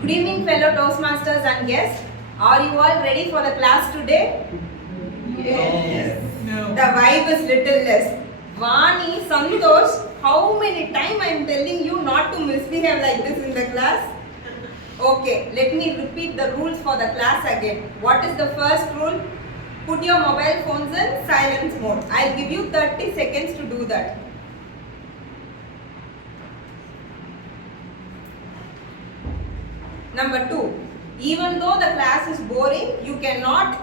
Good evening, fellow Toastmasters and guests. Are you all ready for the class today? Yes. No. The vibe is little less. Vani, Santosh, how many times I am telling you not to misbehave like this in the class? Okay, let me repeat the rules for the class again. What is the first rule? Put your mobile phones in silence mode. I'll give you 30 seconds to do that. Number 2, even though the class is boring, you cannot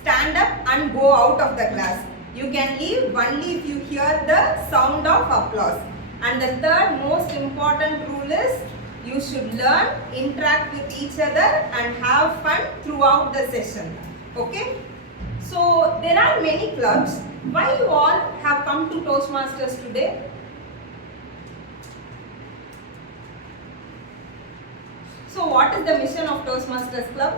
stand up and go out of the class. You can leave only if you hear the sound of applause. And the third most important rule is you should learn, interact with each other and have fun throughout the session. Okay? So there are many clubs. Why you all have come to Toastmasters today? So what is the mission of Toastmasters Club?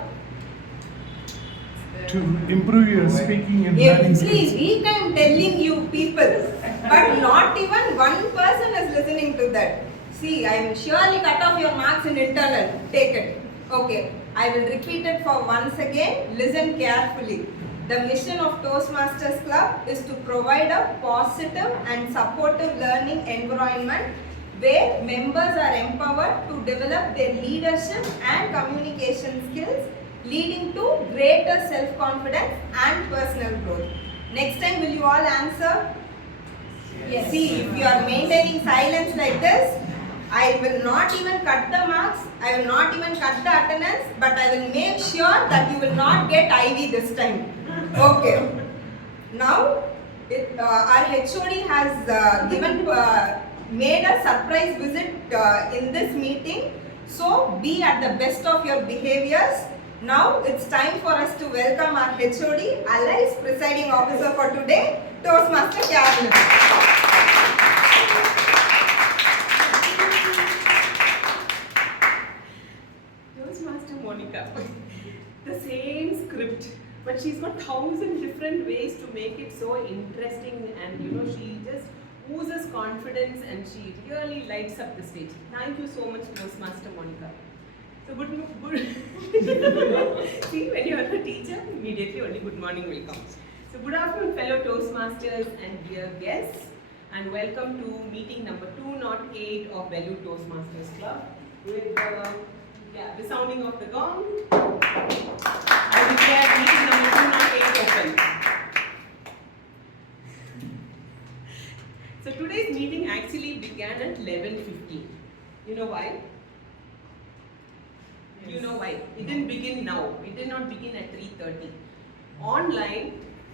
To improve your speaking and learning Every skills. week I am telling you people, but not even one person is listening to that. See, I will surely cut off your marks in internal. Take it. Okay, I will repeat it for once again. Listen carefully. The mission of Toastmasters Club is to provide a positive and supportive learning environment where members are empowered to develop their leadership and communication skills, leading to greater self-confidence and personal growth. Next time, will you all answer? Yes. See, if you are maintaining silence like this, I will not even cut the marks, I will not even cut the attendance, but I will make sure that you will not get IV this time. Okay. Now, our HOD has made a surprise visit in this meeting. So, be at the best of your behaviors. Now, it's time for us to welcome our HOD, Alice, presiding officer for today, Toastmaster Cabinet. Toastmaster Monica. The same script, but she's got 1,000 different ways to make it so interesting, and she just oozes confidence and she really lights up the stage. Thank you so much, Toastmaster Monica. So good. See, when you are a teacher, immediately only good morning will come. So good afternoon, fellow Toastmasters and dear guests, and welcome to meeting number 208 of Vellore Toastmasters Club with the sounding of the gong. I declare meeting number 208 open. So today's meeting actually began at 11:15. You know why? Yes. You know why? It didn't begin now. It did not begin at 3:30. Online,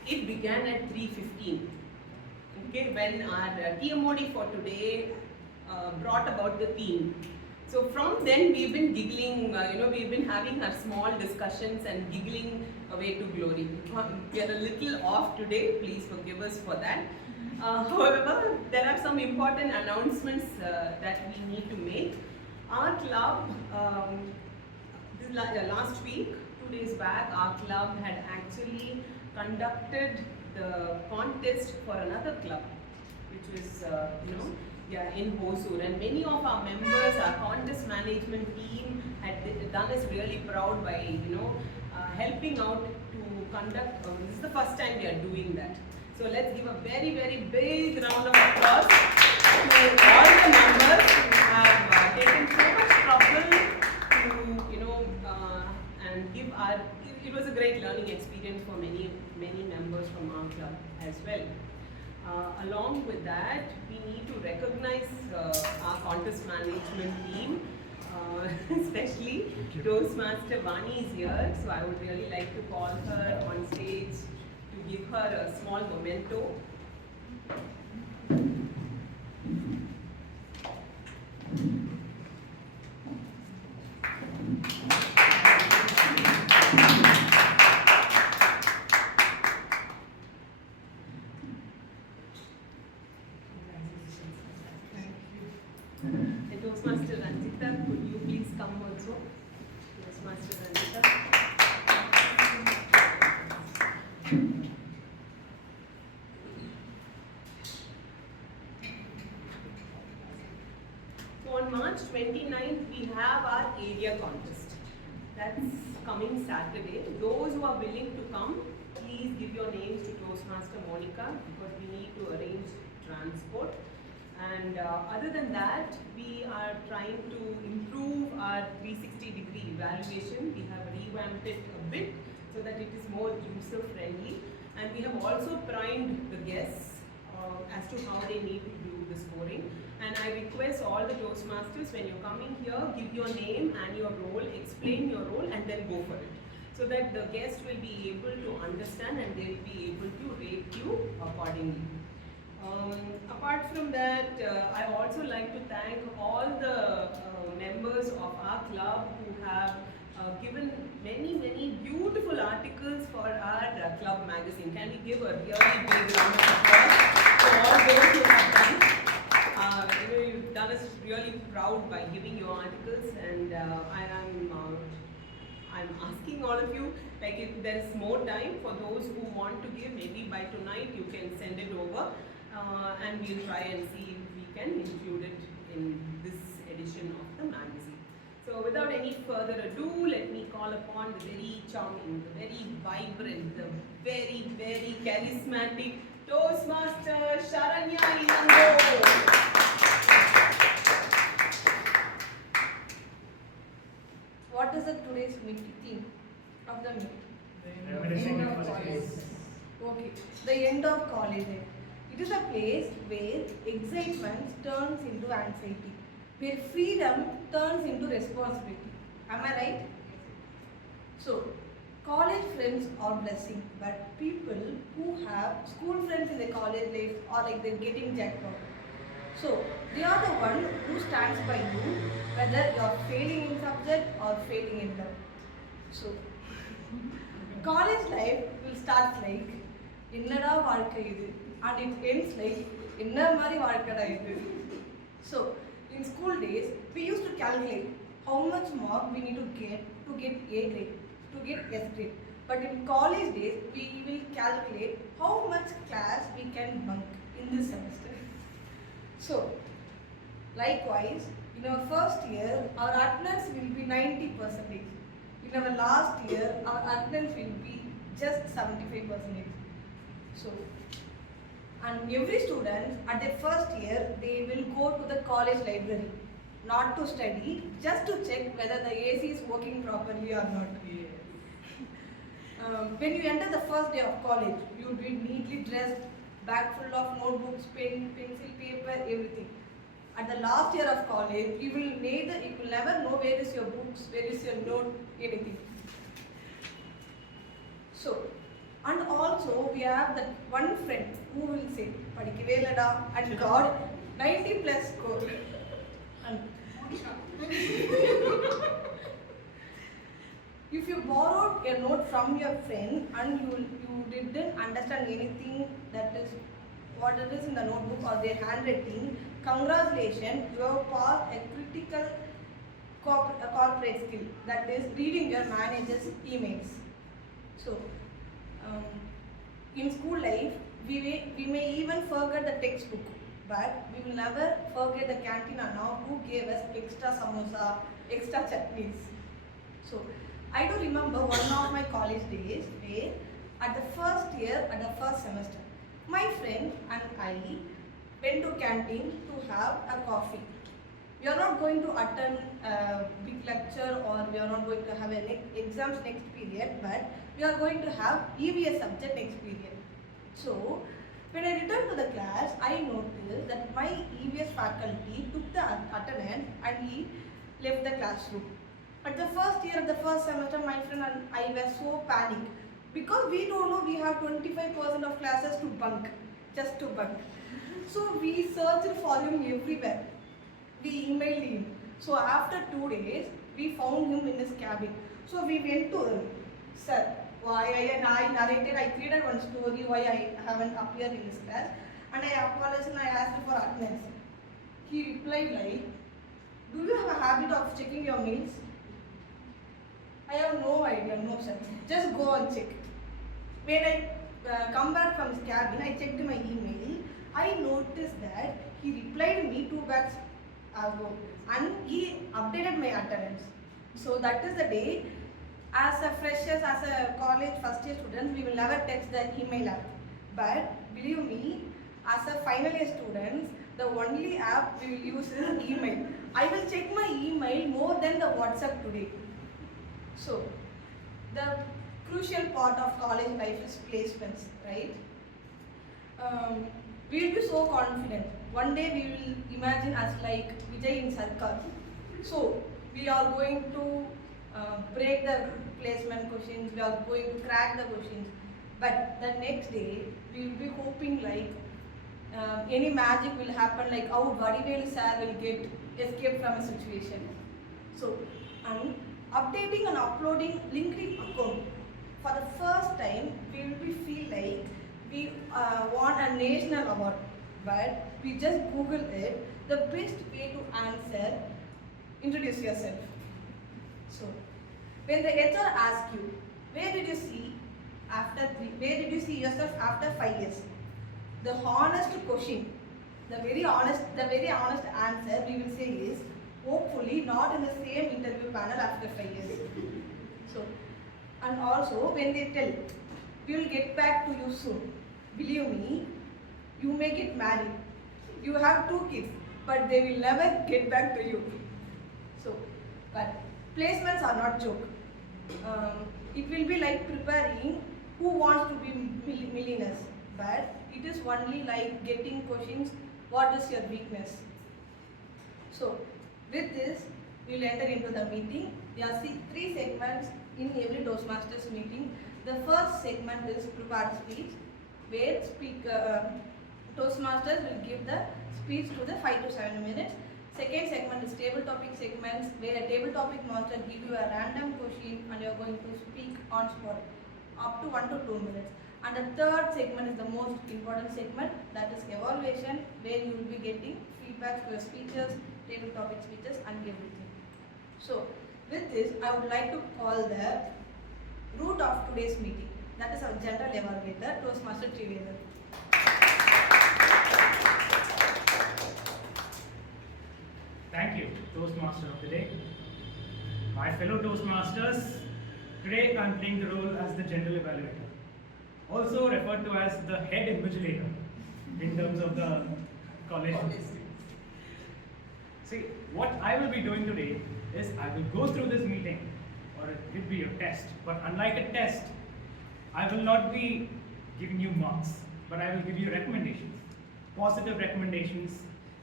it began at 3:15. Okay, when our TMOD for today brought about the theme. So from then we've been giggling, we've been having our small discussions and giggling away to glory. We are a little off today, please forgive us for that. However, there are some important announcements that we need to make. Our club, last week, 2 days back, our club had actually conducted the contest for another club, which was, in Hosur, and many of our members, our contest management team had done us really proud by helping out to conduct. This is the first time we are doing that. So let's give a very, very big round of applause to all the members who have taken so much trouble to and give our. It was a great learning experience for many members from our club as well. Along with that, we need to recognize our contest management team, especially Toastmaster Vani is here, so I would really like to call her on stage to give her a small memento. And Toastmaster Ranjita, could you please come also? Toastmaster Ranjita. So on March 29, then we have our area contest. That's coming Saturday. Those who are willing to come, please give your names to Toastmaster Monica because we need to arrange transport. And other than that, we are trying to improve our 360-degree evaluation. We have revamped it a bit so that it is more user-friendly. And we have also primed the guests as to how they need to do the scoring. And I request all the Toastmasters, when you're coming here, give your name and your role, explain your role, and then go for it. So that the guest will be able to understand and they will be able to rate you accordingly. Apart from that, I also like to thank all the members of our club who have given many beautiful articles for our club magazine. Can we give a really big round of applause to all those who have done? You've done us really proud by giving your articles, and I'm asking all of you, like if there's more time for those who want to give, maybe by tonight you can send it over, and we'll try and see if we can include it in this edition of the magazine. So without any further ado, let me call upon the very charming, the very vibrant, the very charismatic Toastmaster Sharanya Ilango. What is the today's theme of the meeting? Reminiscing. End of college. Okay, the end of college. It is a place where excitement turns into anxiety, where freedom turns into responsibility. Am I right? So, college friends are blessing, but people who have school friends in the college life are like they're getting jackpot. So, they are the one who stands by you, whether you are failing in subject or failing in love. So, college life will start like, என்னடா வாழ்க்கை இது, and it ends like, என்ன மாதிரி வாழ்க்கைடா இது. So, in school days, we used to calculate how much mark we need to get A grade, to get S grade. But in college days, we will calculate how much class we can bunk in this semester. So, likewise, in our first year, our attendance will be 90%. In our last year, our attendance will be just 75%. So, and every student at their first year, they will go to the college library, not to study, just to check whether the AC is working properly or not. When you enter the first day of college, you will be neatly dressed, bag full of notebooks, pen, pencil, paper, everything. At the last year of college, you will never know where is your books, where is your note, anything. So, and also we have that one friend who will say, "Padikave illada," and God 90 plus score. And if you borrowed a note from your friend and you didn't understand anything that is what it is in the notebook or their handwriting, congratulations, you have passed a critical corporate skill, that is reading your manager's emails. So, in school life, we may even forget the textbook, but we will never forget the canteen Anna who gave us extra samosa, extra chutneys. So, I do remember one of my college days where at the first year, at the first semester, my friend and I went to canteen to have a coffee. We are not going to attend a big lecture or we are not going to have exams next period, but we are going to have EVS subject next period. So, when I returned to the class, I noticed that my EVS faculty took the attendance and he left the classroom. At the first year of the first semester, my friend and I were so panicked because we don't know we have 25% of classes to bunk, just to bunk. So we searched for him everywhere. We emailed him. So after 2 days, we found him in his cabin. So we went to him. Sir, why I narrated, I created one story why I haven't appeared in this class, and I apologized and I asked for attendance. He replied like, "Do you have a habit of checking your mails?" I have no idea, no sir. Just go and check. When I come back from his cabin, I checked my email. I noticed that he replied me 2 bags ago, and he updated my attendance. So that is the day. As a freshers, as a college first year students, we will never text the email app. But believe me, as a final year students, the only app we will use is email. I will check my email more than the WhatsApp today. So, the crucial part of college life is placements, right? We will be so confident. One day we will imagine us like Vijay in Sarkar. So, we are going to break the placement questions, we are going to crack the questions. But the next day, we will be hoping like any magic will happen, like how Vadivel sir will get escape from a situation. So, and updating and uploading LinkedIn account. For the first time, we will be feel like we won a national award, but we just Google it. The best way to answer, introduce yourself. So, when the HR asks you, where did you see where did you see yourself after 5 years? The honest question, the very honest answer we will say is, hopefully not in the same interview panel after 5 years. So, and also when they tell, we will get back to you soon. Believe me, you may get married. You have 2 kids, but they will never get back to you. So, but placements are not joke. It will be like preparing who wants to be millionaires, but it is only like getting questions, what is your weakness? So, with this, we will enter into the meeting. There are 3 segments in every Toastmasters meeting. The first segment is prepared speech, where Toastmasters will give the speech to the 5 to 7 minutes. Second segment is table topic segments, where a table topic master give you a random question and you are going to speak on spot up to 1 to 2 minutes. And the third segment is the most important segment, that is evaluation, where you will be getting feedback to your speeches, table topic speeches and everything. So, with this, I would like to call the root of today's meeting, that is our general evaluator, Toastmaster Triveda. Thank you, Toastmaster of the day. My fellow Toastmasters, today I am playing the role as the general evaluator, also referred to as the head invigilator in terms of the college. See, what I will be doing today is I will go through this meeting, or it will be a test, but unlike a test, I will not be giving you marks, but I will give you recommendations, positive recommendations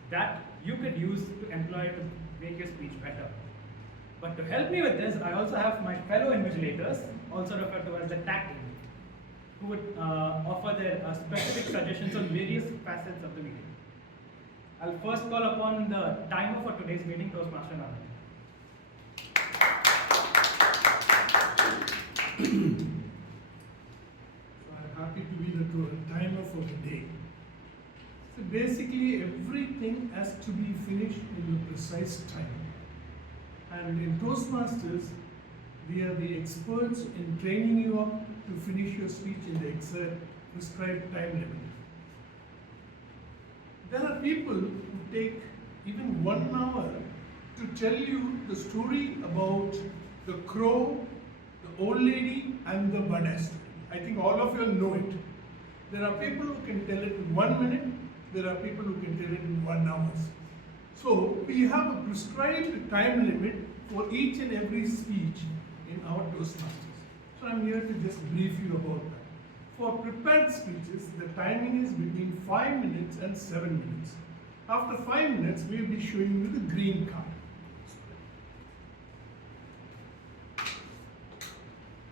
that you could use to employ to make your speech better. But to help me with this, I also have my fellow invigilators, also referred to as the TAC team, who would offer their specific suggestions on various facets of the meeting. I'll first call upon the timer for today's meeting, Toastmaster Nanda. So I'm happy to be the timer for the day. So basically everything has to be finished in a precise time. And in Toastmasters, we are the experts in training you up to finish your speech in the prescribed time limit. There are people who take even 1 hour to tell you the story about the crow, the old lady and the Buddha story. I think all of you know it. There are people who can tell it in 1 minute, there are people who can tell it in 1 hour. So we have a prescribed time limit for each and every speech in our Toastmasters. So I'm here to just brief you about that. For prepared speeches, the timing is between 5 minutes and 7 minutes. After 5 minutes, we will be showing you the green card.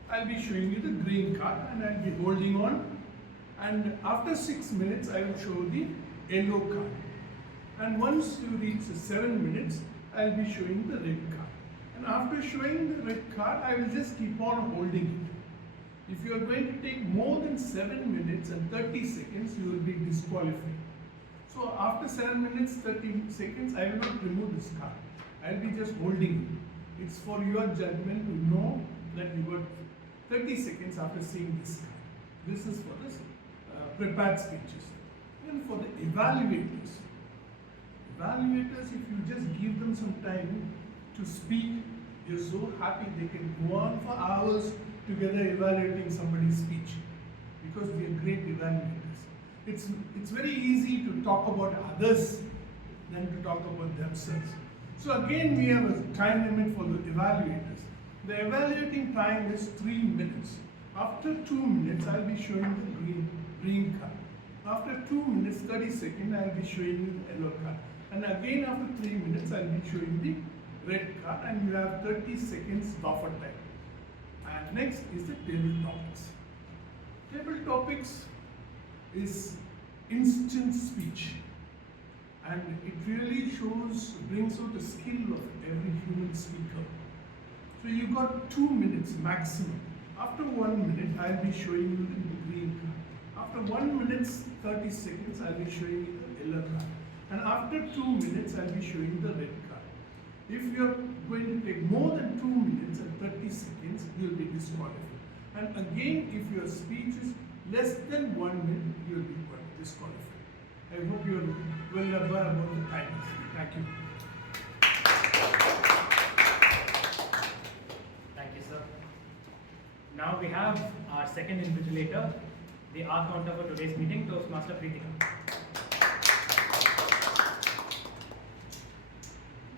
I'll be showing you the green card and I'll be holding on. And after 6 minutes, I will show the yellow card. And once you reach the 7 minutes, I'll be showing the red card. And after showing the red card, I will just keep on holding it. If you are going to take more than 7 minutes and 30 seconds, you will be disqualified. So after 7 minutes, 30 seconds, I will not remove this card. I will be just holding it. It's for your judgment to know that you got 30 seconds after seeing this card. This is for the prepared speeches. Even for the evaluators. evaluators, if you just give them some time to speak, you're so happy they can go on for hours together evaluating somebody's speech because they are great evaluators. It's very easy to talk about others than to talk about themselves. So again, we have a time limit for the evaluators. The evaluating time is 3 minutes. After 2 minutes, I'll be showing the green card. After 2 minutes, 30 seconds, I'll be showing you the yellow card. And again, after 3 minutes, I'll be showing the red card, and you have 30 seconds buffer time. And next is the table topics. Table topics is instant speech, and it really brings out the skill of every human speaker. So you got 2 minutes maximum. After 1 minute, I'll be showing you the green card. After 1 minute 30 seconds, I'll be showing you the yellow card. And after 2 minutes, I'll be showing you the red card. If you're going to take more than 2 minutes and 30 seconds, you'll be disqualified. And again, if your speech is less than 1 minute, you'll be disqualified. I hope you're well aware about the timing. Thank you. Thank you, sir. Now we have our second invigilator, the art counter for today's meeting, Toastmaster Pritika.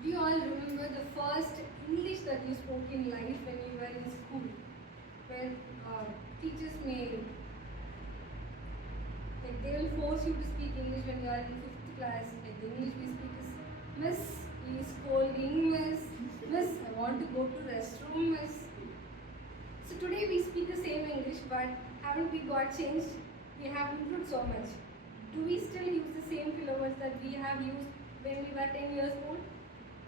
Do you all remember the first English that you spoke in life when you were in school? Where teachers they will force you to speak English when you are in 5th class. Like the English we speak is, Miss, he is scolding, Miss, I want to go to restroom, Miss. So today we speak the same English, but haven't we got changed? We have improved so much. Do we still use the same filler words that we have used when we were 10 years old?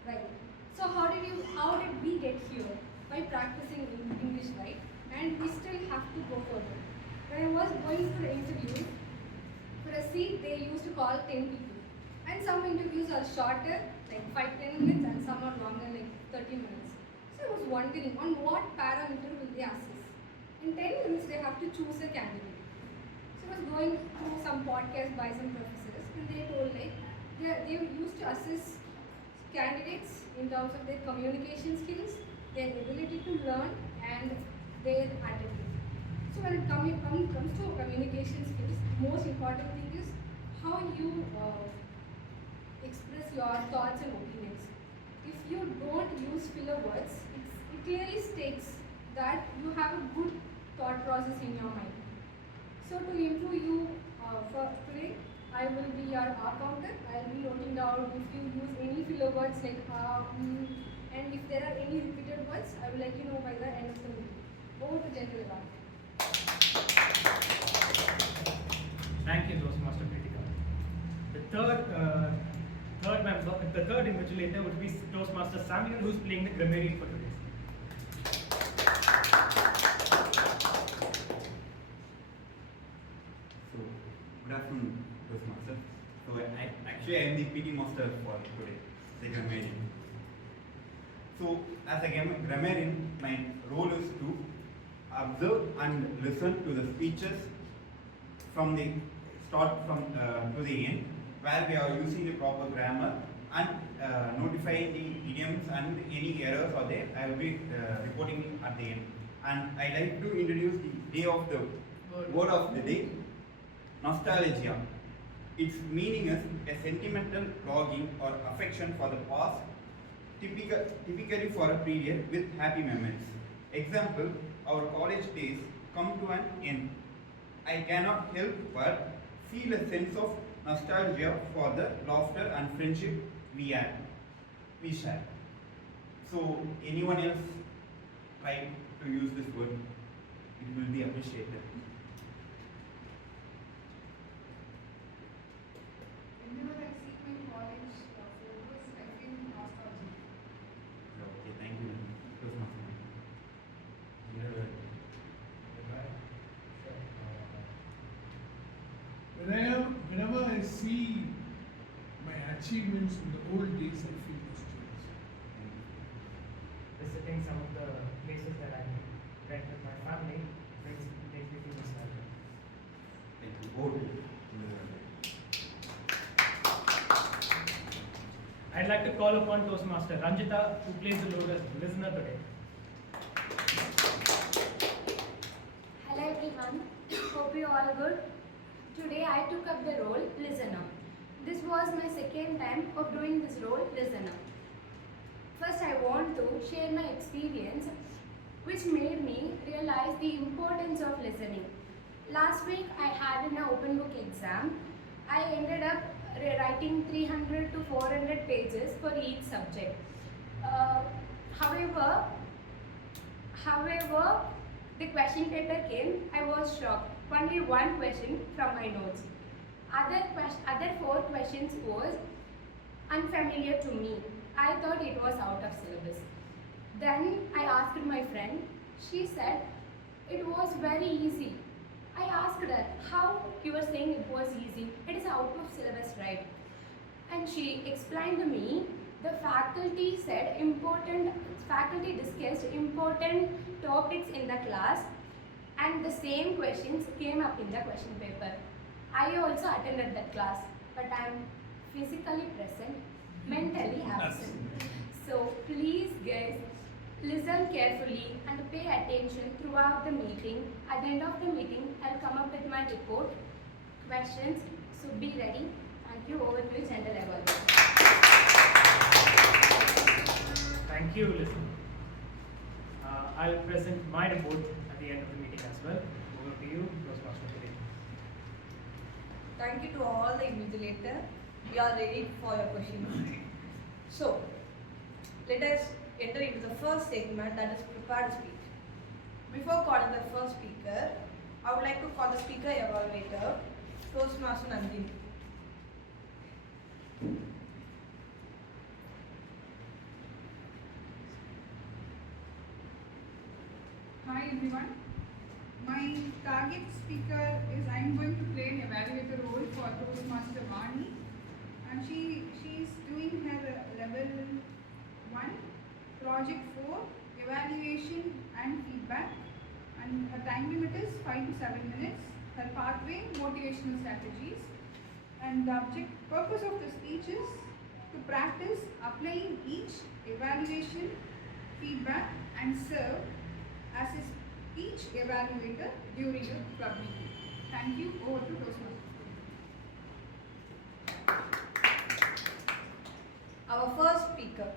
Right. So how did we get here? By practicing English, right? And we still have to go further. When I was going for interviews, for a seat they used to call 10 people. And some interviews are shorter, like 5-10 minutes, and some are longer, like 30 minutes. So I was wondering on what parameter will they assess? In 10 minutes they have to choose a candidate. So I was going through some podcasts by some professors, and they told like they used to assess candidates in terms of their communication skills, their ability to learn, and their attitude. So when it comes to communication skills, most important thing is how you express your thoughts and opinions. If you don't use filler words, it clearly states that you have a good thought process in your mind. So to improve you for today, I will be your counter. I will be noting down if you use any filler words like and if there are any repeated words, I will let you know by the end of the meeting. Over to General Evan. Thank you, Toastmaster Pritika. The third invigilator would be Toastmaster Samuel, who's playing the grammarian for today. So, good afternoon, Toastmaster. So, I am the PT master for today, the grammarian. So, as a grammarian, my role is to observe and listen to the speeches from the start to the end, where we are using the proper grammar and notifying the idioms and any errors are there. I will be reporting at the end. And I like to introduce the day of the word of the day, nostalgia. Its meaning is a sentimental longing or affection for the past, typically for a period with happy memories. Example, our college days come to an end. I cannot help but feel a sense of nostalgia for the laughter and friendship we share. So, anyone else try to use this word? It will be appreciated. Whenever I see my college photos, I feel nostalgic. Okay, thank you. Whenever I see my achievements in the old days, I feel nostalgic. Visiting some of the places that I went with my family makes me feel nostalgic. Thank you. Both. I'd like to call upon Toastmaster Ranjita, who plays the role as listener today. Hello everyone, hope you all good. Today I took up the role listener. This was my second time of doing this role listener. First I want to share my experience which made me realize the importance of listening. Last week I had an open book exam. I ended up writing 300 to 400 pages for each subject. However, the question paper came, I was shocked. Only one question from my notes. Other 4 questions was unfamiliar to me. I thought it was out of syllabus. Then I asked my friend. She said it was very easy. I asked her, how you were saying it was easy? It is out of syllabus, right? And she explained to me the faculty discussed important topics in the class and the same questions came up in the question paper. I also attended that class, but I am physically present, mentally absent. So please guys, listen carefully and pay attention throughout the meeting. At the end of the meeting, I'll come up with my report, questions, so be ready. Thank you. Over to you, General Award. Thank you, listener. I'll present my report at the end of the meeting as well. Over to you, Toastmaster today. Thank you to all the invigilators. We are ready for your questions. So, let us enter into the first segment, that is prepared speech. Before calling the first speaker, I would like to call the speaker evaluator, Toastmaster Nandini. Hi everyone. My target speaker is I am going to play an evaluator role for Toastmaster Vani, and she is doing her level 1, project 4, evaluation and feedback, and her time limit is 5 to 7 minutes. Her pathway, motivational strategies, and the purpose of the speech is to practice applying each evaluation, feedback, and serve as a speech evaluator during the club meeting. Thank you. Over to Toastmasters. Our first speaker.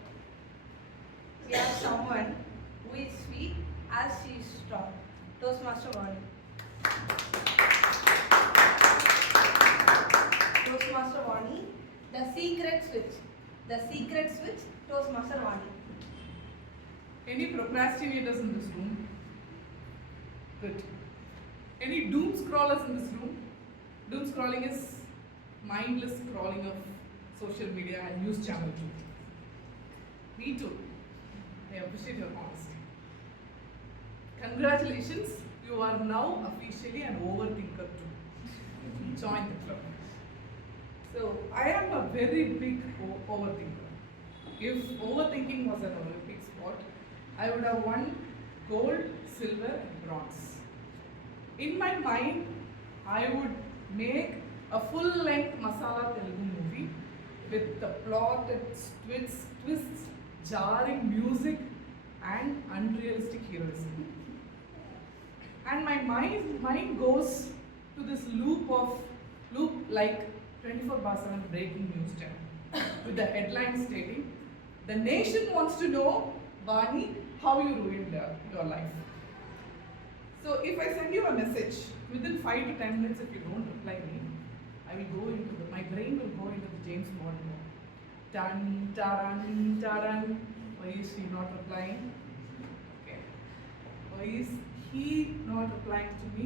We have someone who is sweet as she is strong. Toastmaster Vani. Toastmaster Vani. The secret switch. The secret switch. Toastmaster Vani. Any procrastinators in this room? Good. Any doom scrollers in this room? Doom scrolling is mindless scrolling of social media and news channel too. Me too. I appreciate your honesty. Congratulations, you are now officially an overthinker too. Join the club. So, I am a very big overthinker. If overthinking was an Olympic sport, I would have won gold, silver and bronze. In my mind, I would make a full-length masala Telugu movie with the plotted twists, jarring music and unrealistic heroism. And my mind goes to this loop like 24/7 breaking news channel with the headline stating, "The nation wants to know, Vani, how you ruined your life." So if I send you a message within 5 to 10 minutes, if you don't reply me, my brain will go into the James Bond mode. Dun, taran, taran. Why is she not replying? Okay. Why is he not replying to me?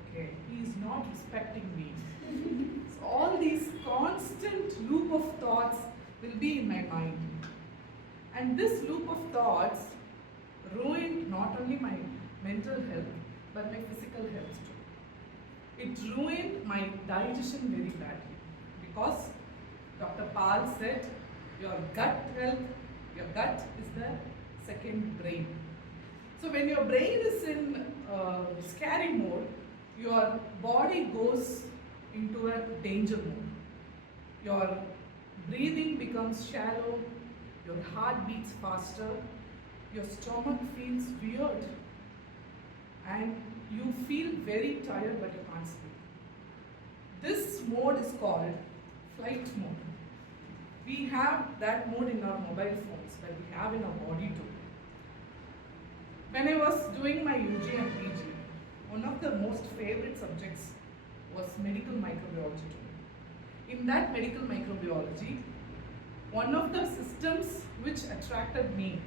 Okay. He is not respecting me. So all these constant loop of thoughts will be in my mind. And this loop of thoughts ruined not only my mental health, but my physical health too. It ruined my digestion very badly because Dr. Pal said your gut is the second brain. So when your brain is in scary mode, your body goes into a danger mode. Your breathing becomes shallow, your heart beats faster, your stomach feels weird, and you feel very tired but you can't sleep. This mode is called flight mode. We have that mode in our mobile phones, but we have in our body too. When I was doing my UG and PG, one of the most favorite subjects was medical microbiology to me. In that medical microbiology, one of the systems which attracted me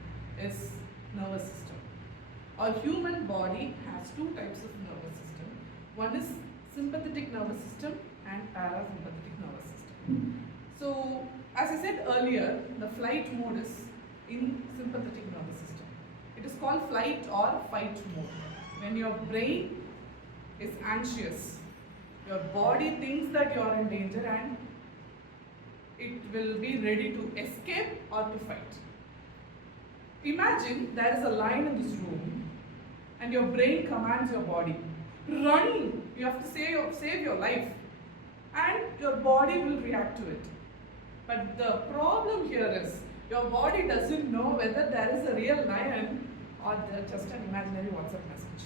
is nervous system. Our human body has two types of nervous system. One is sympathetic nervous system and parasympathetic nervous system. So, as I said earlier, the flight mode is in sympathetic nervous system. It is called flight or fight mode. When your brain is anxious, your body thinks that you are in danger and it will be ready to escape or to fight. Imagine there is a lion in this room and your brain commands your body, run, you have to save your life, and your body will react to it. But the problem here is, your body doesn't know whether there is a real lion or just an imaginary WhatsApp message.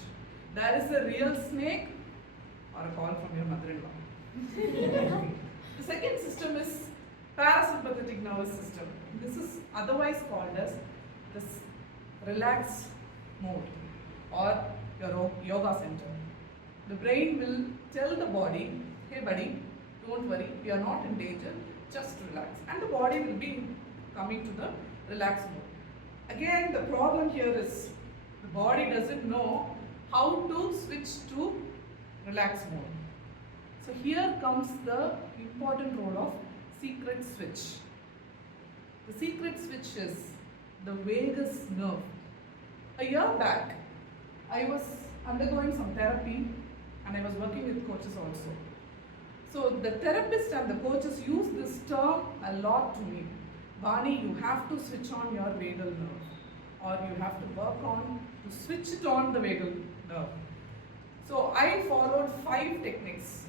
There is a real snake or a call from your mother-in-law. The second system is parasympathetic nervous system. This is otherwise called as this relax mode or your yoga center. The brain will tell the body, hey buddy, don't worry, we are not in danger, just relax. And the body will be coming to the relax mode. Again, the problem here is the body doesn't know how to switch to relax mode. So here comes the important role of secret switch. The secret switch is the vagus nerve. A year back, I was undergoing some therapy and I was working with coaches also. So the therapist and the coaches use this term a lot to me. Bani, you have to switch on your vagal nerve, or you have to work on to switch it on the vagal nerve. So I followed 5 techniques.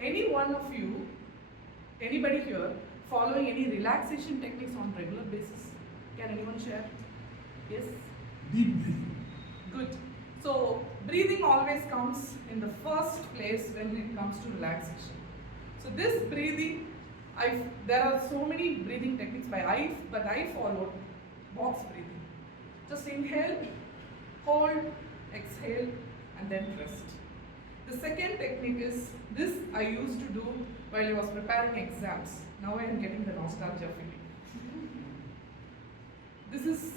Any one of you, anybody here, following any relaxation techniques on regular basis? Can anyone share? Yes? Deep breathing. Good. So breathing always comes in the first place when it comes to relaxation. So this breathing, there are so many breathing techniques but I followed box breathing. Just inhale, hold, exhale, and then rest. The second technique is, this I used to do while I was preparing exams. Now I am getting the nostalgia feeling. This is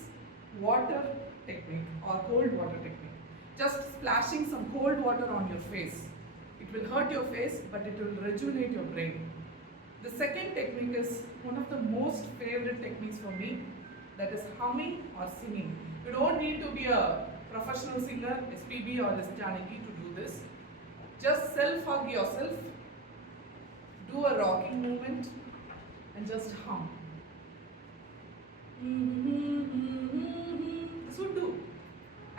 water technique or cold water technique. Just splashing some cold water on your face. It will hurt your face, but it will rejuvenate your brain. The second technique is one of the most favorite techniques for me, that is humming or singing. You don't need to be a professional singer, SPB or S. Janaki to do this. Just self-hug yourself, do a rocking movement, and just hum. This will do.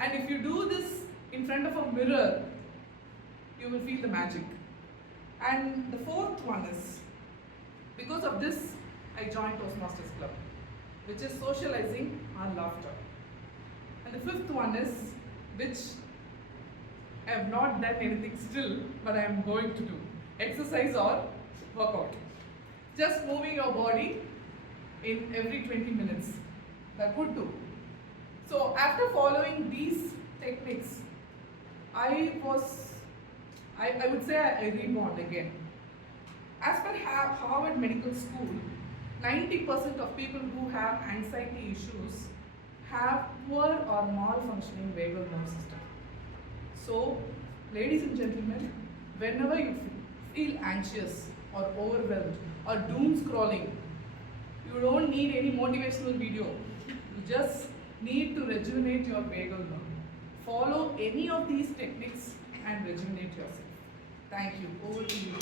And if you do this in front of a mirror, you will feel the magic. And the fourth one is, because of this, I joined Toastmasters Club, which is socializing our laughter. And the fifth one is, which I have not done anything still, but I am going to do, exercise or workout. Just moving your body in every 20 minutes. That would do. So after following these techniques, I would say I reborn again. As per Harvard Medical School, 90% of people who have anxiety issues have poor or malfunctioning vagal nerve system. So, ladies and gentlemen, whenever you feel anxious or overwhelmed or doom scrolling, you don't need any motivational video. You just need to rejuvenate your vagal nerve. Follow any of these techniques and rejuvenate yourself. Thank you. Over to you.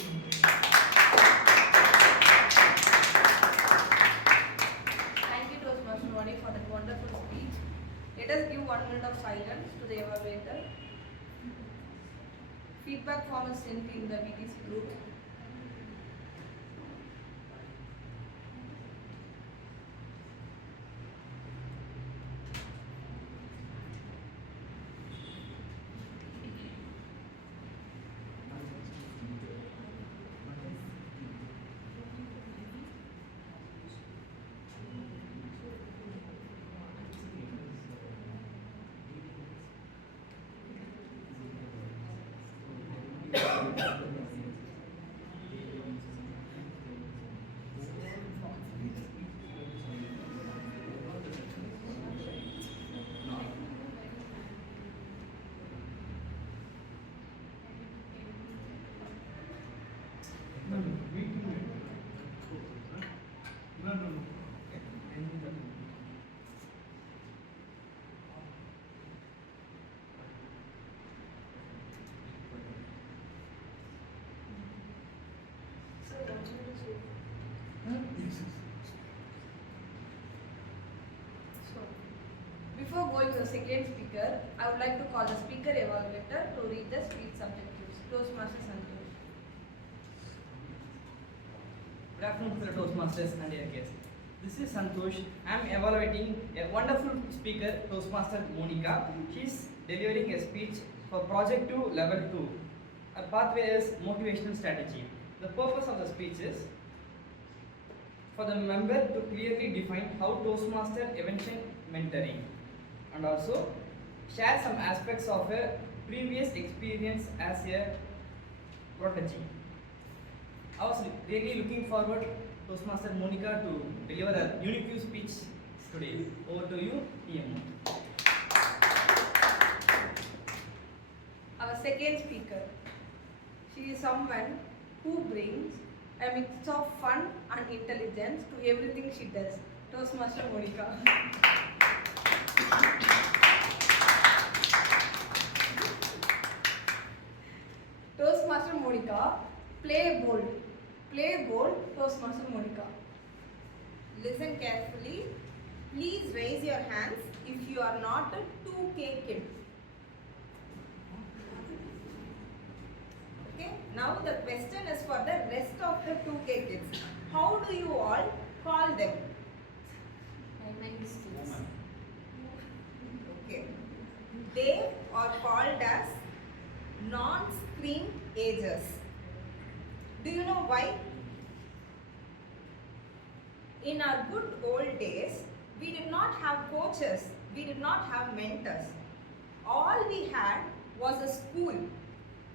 Thank you, Toastmaster Vani, for that wonderful speech. Let us give 1 minute of silence to the evaluator. Feedback form is sent in the DTC group. So, before going to the second speaker, I would like to call the speaker evaluator to read the speech objectives. Toastmasters Santosh. Good afternoon to the Toastmasters and their guests. This is Santosh. I am evaluating a wonderful speaker, Toastmaster Monica. She is delivering a speech for Project 2 Level 2. A pathway is motivational strategy. The purpose of the speech is for the member to clearly define how Toastmaster eventual mentoring and also share some aspects of a previous experience as a protege. I was really looking forward Toastmaster Monica to deliver a unique speech today. Over to you, TM. Our second speaker. She is someone who brings a mix of fun and intelligence to everything she does. Toastmaster Monica. Toastmaster Monica, play bold. Play bold, Toastmaster Monica. Listen carefully. Please raise your hands if you are not a 2K kid. Okay, now the question is for the rest of the 2K kids. How do you all call them? Okay, they are called as non-screen agers. Do you know why? In our good old days, we did not have coaches, we did not have mentors. All we had was a school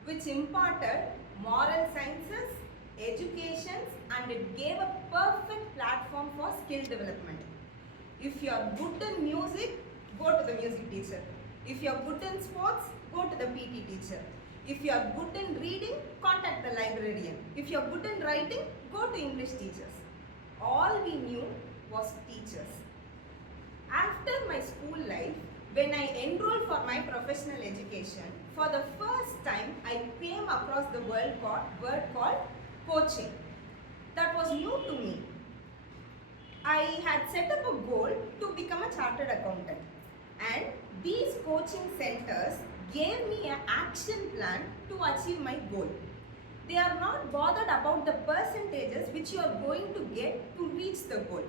which imparted moral sciences, educations, and it gave a perfect platform for skill development. If you are good in music, go to the music teacher. If you are good in sports, go to the PT teacher. If you are good in reading, contact the librarian. If you are good in writing, go to English teachers. All we knew was teachers. After my school life, when I enrolled for my professional education, for the first time I came across the word called coaching. That was new to me. I had set up a goal to become a chartered accountant, and these coaching centers gave me an action plan to achieve my goal. They are not bothered about the percentages which you are going to get to reach the goal,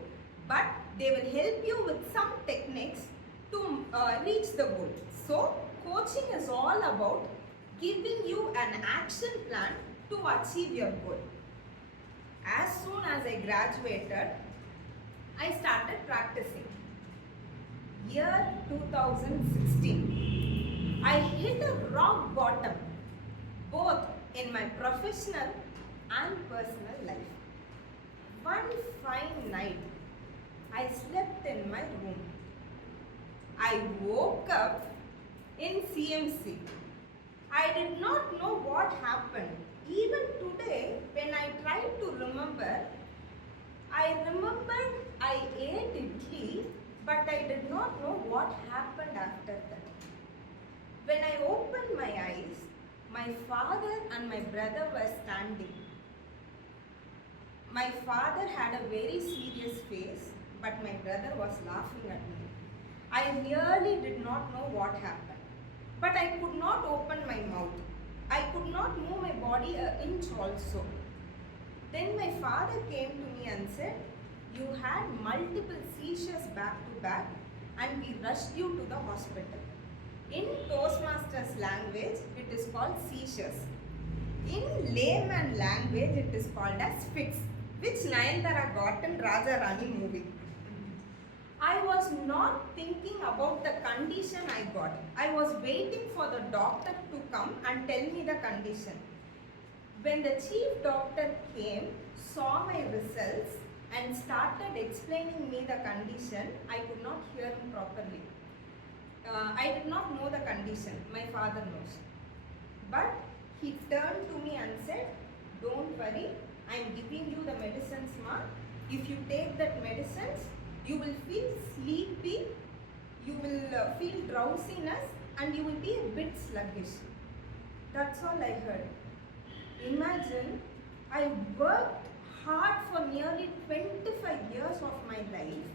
but they will help you with some techniques to reach the goal. So, coaching is all about giving you an action plan to achieve your goal. As soon as I graduated, I started practicing. Year 2016, I hit a rock bottom, both in my professional and personal life. One fine night, I slept in my room. I woke up in CMC. I did not know what happened. Even today, when I try to remember, I remembered I ate idli, but I did not know what happened after that. When I opened my eyes, my father and my brother were standing. My father had a very serious face, but my brother was laughing at me. I really did not know what happened, but I could not open my mouth. I could not move my body an inch also. Then my father came to me and said, "You had multiple seizures back to back and we rushed you to the hospital." In Toastmasters language, it is called seizures. In layman language, it is called as fits, which Nayanthara got in Raja Rani movie. I was not thinking about the condition I got. I was waiting for the doctor to come and tell me the condition. When the chief doctor came, saw my results and started explaining me the condition, I could not hear him properly. I did not know the condition. My father knows. But he turned to me and said, "Don't worry, I am giving you the medicines, ma. If you take that medicines, you will feel sleepy, you will feel drowsiness, and you will be a bit sluggish." That's all I heard. Imagine, I worked hard for nearly 25 years of my life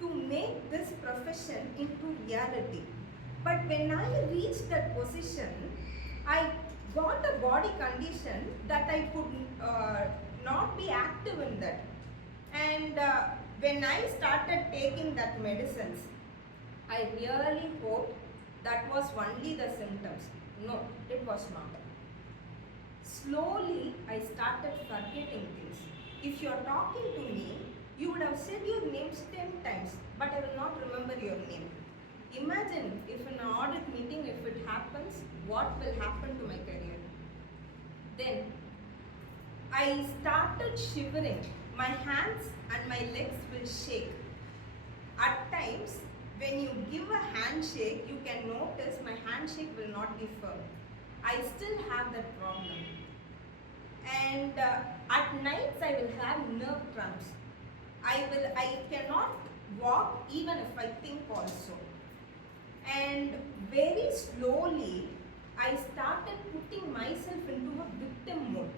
to make this profession into reality. But when I reached that position, I got a body condition that I could not be active in that. And when I started taking that medicines, I really hoped that was only the symptoms. No, it was not. Slowly, I started forgetting things. If you are talking to me, you would have said your names 10 times, but I will not remember your name. Imagine if in an audit meeting, if it happens, what will happen to my career? Then, I started shivering. My hands and my legs will shake. At times, when you give a handshake, you can notice my handshake will not be firm. I still have that problem. And at nights I will have nerve cramps. I cannot walk even if I think also. And very slowly, I started putting myself into a victim mode.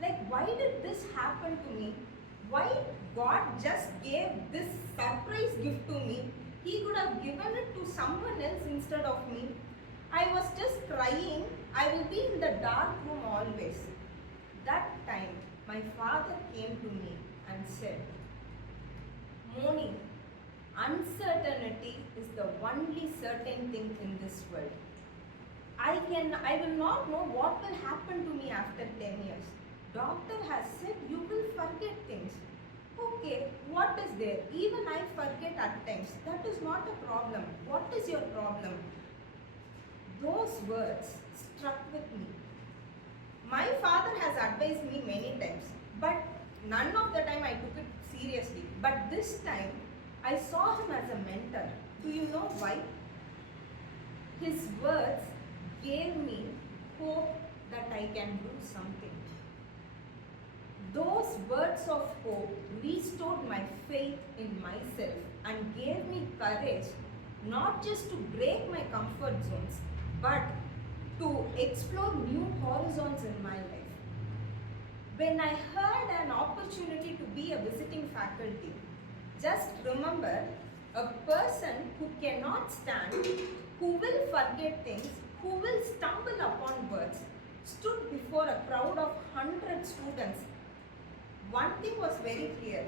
Like, why did this happen to me? Why God just gave this surprise gift to me? He could have given it to someone else instead of me. I was just crying. I will be in the dark room always. That time, my father came to me and said, Moni, uncertainty is the only certain thing in this world. I will not know what will happen to me after 10 years. Doctor has said you will forget things. Okay, what is there? Even I forget at times. That is not a problem. What is your problem? Those words struck with me. My father has advised me many times, but none of the time I took it seriously. But this time, I saw him as a mentor. Do you know why? His words gave me hope that I can do something. Those words of hope restored my faith in myself and gave me courage not just to break my comfort zones, but to explore new horizons in my life. When I heard an opportunity to be a visiting faculty, just remember, a person who cannot stand, who will forget things, who will stumble upon words, stood before a crowd of 100 students. One thing was very clear.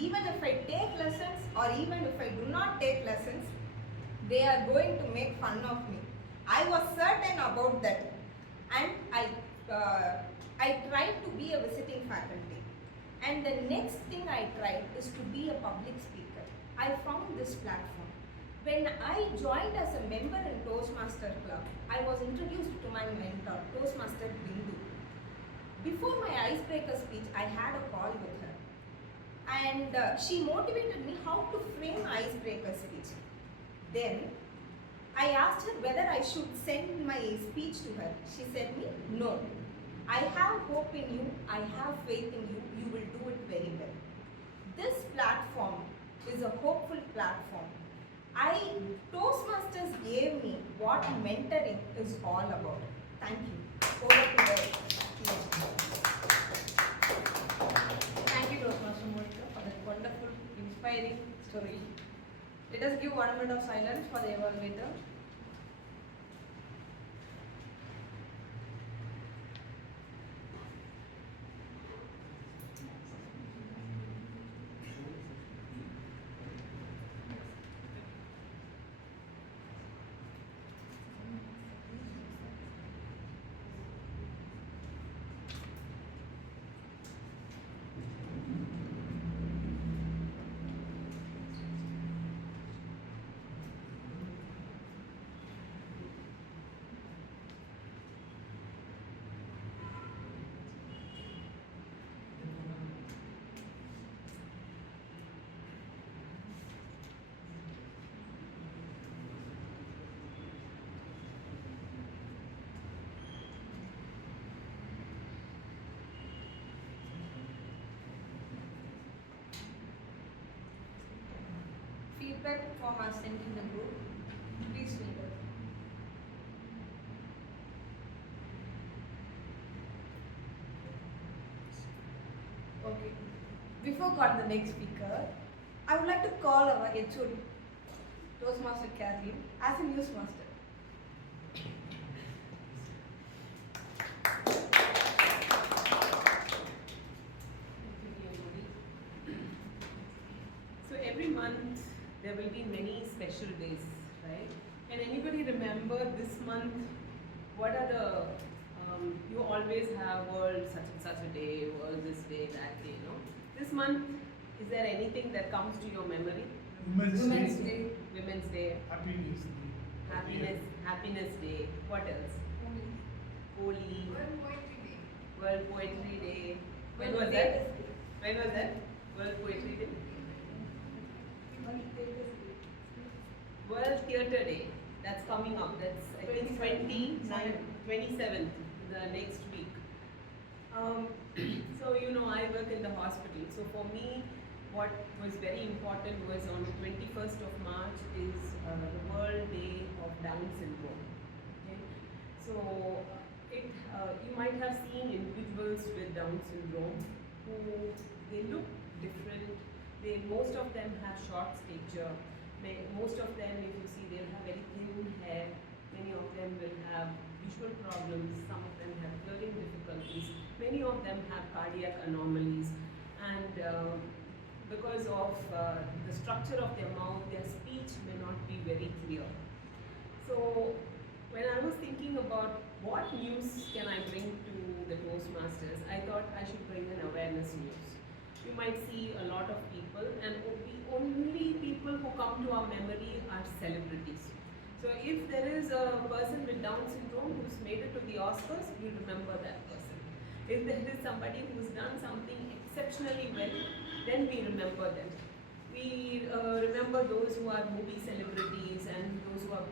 Even if I take lessons or even if I do not take lessons, they are going to make fun of me. I was certain about that, and I tried to be a visiting faculty. And the next thing I tried is to be a public speaker. I found this platform. When I joined as a member in Toastmasters Club, I was introduced to my mentor, Toastmaster Bindu. Before my icebreaker speech, I had a call with her. And she motivated me how to frame icebreaker speech. Then, I asked her whether I should send my speech to her. She said me, no. I have hope in you, I have faith in you, you will do it very well. This platform is a hopeful platform. Toastmasters gave me what mentoring is all about. Thank you. Over to the Thank you, Toastmaster Monica, for that wonderful, inspiring story. Let us give 1 minute of silence for the evaluator. Feedback form are sent in the group. Please fill it. Okay. before calling the next speaker, I would like to call our HOD, Toastmaster Catherine, as a news master. So every month there will be many special days, right? Can anybody remember this month? What are the you always have world such and such a day, world this day, that day, no? This month, is there anything that comes to your memory? Women's Day. Women's Day. Happiness Day. Happiness Day. What else? Holi. World Poetry Day. When was that? When was that? World Poetry Day. World Theatre Day. That's coming up. That's I think 27th, the next week. So you know, I work in the hospital. So for me, what was very important was on the 21st of March is the World Day of Down syndrome. Okay? So you might have seen individuals with Down syndrome who they look different. Most of them have short stature. Most of them, if you see, they'll have very thin hair. Many of them will have visual problems. Some of them have hearing difficulties. Many of them have cardiac anomalies. And because of the structure of their mouth, their speech may not be very clear. So when I was thinking about what news can I bring to the Toastmasters, I thought I should bring an awareness news. You might see a lot of people, and the only people who come to our memory are celebrities. So if there is a person with Down syndrome who's made it to the Oscars, we'll remember that person. If there is somebody who's done something exceptionally well, then we remember them. We remember those who are movie celebrities and those who are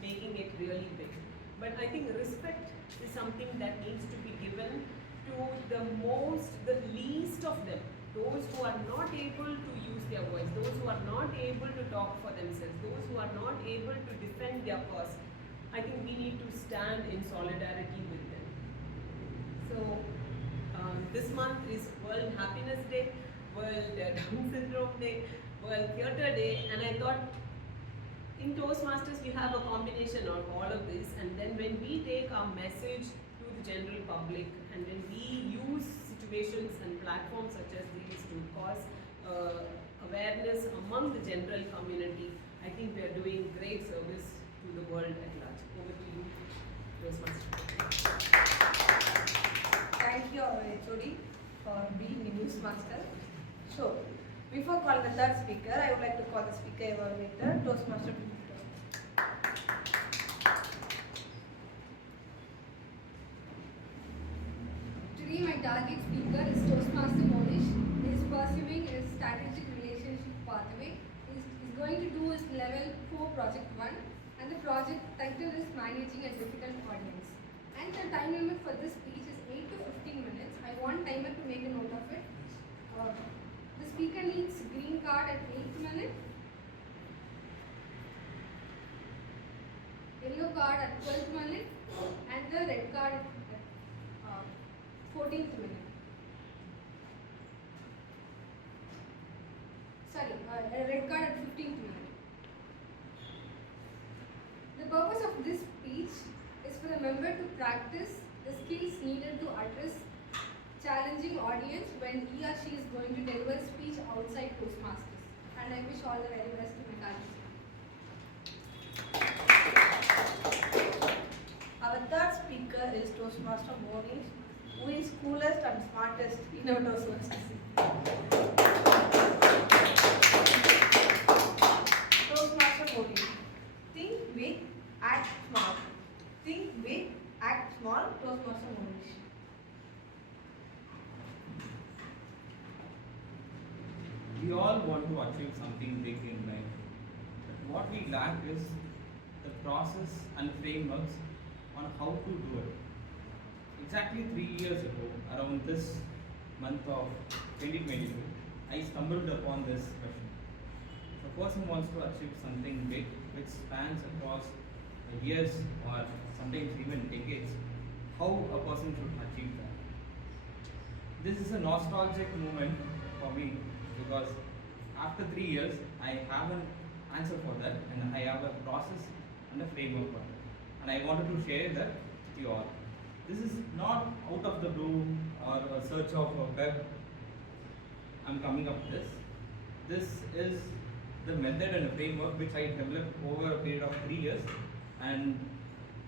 making it really big. But I think respect is something that needs to be given to the least of them. Those who are not able to use their voice, those who are not able to talk for themselves, those who are not able to defend their cause. I think we need to stand in solidarity with them. So this month is World Happiness Day, World Down Syndrome Day, World Theatre Day, and I thought in Toastmasters we have a combination of all of this, and then when we take our message to the general public and when we use situations and platforms such as these to cause awareness among the general community, I think we are doing great service to the world at large. Over to you, Toastmasters. Thank you, our HOD, for being a news master. So, before calling the third speaker, I would like to call the speaker evaluator, Toastmaster. Today my target speaker is Toastmaster Monish. He is pursuing his strategic relationship pathway. He is going to do his level 4 project 1, and the project title is Managing a Difficult Audience. And the time limit for this speech is 8 to 15 minutes. I want timer to make a note of it. The speaker needs green card at 8th minute, yellow card at 12th minute, and the red card at 14th minute. Sorry, a red card at 15th minute. The purpose of this speech is for the member to practice the skills needed to address challenging audience when he or she is going to deliver speech outside Toastmasters. And I wish all the very best to my targets. Our third speaker is Toastmaster Monish, who is coolest and smartest in our Toastmasters. Toastmaster Monish. Think big, act small. Think big, act small. Toastmaster Monish. We all want to achieve something big in life, but what we lack is the process and frameworks on how to do it. Exactly 3 years ago, around this month of 2022, I stumbled upon this question. If a person wants to achieve something big which spans across years or sometimes even decades, how a person should achieve that. This is a nostalgic moment for for me because after 3 years, I have an answer for that and I have a process and a framework for it. And I wanted to share that with you all. This is not out of the blue or a search of a web. I'm coming up with this. This is the method and a framework which I developed over a period of 3 years and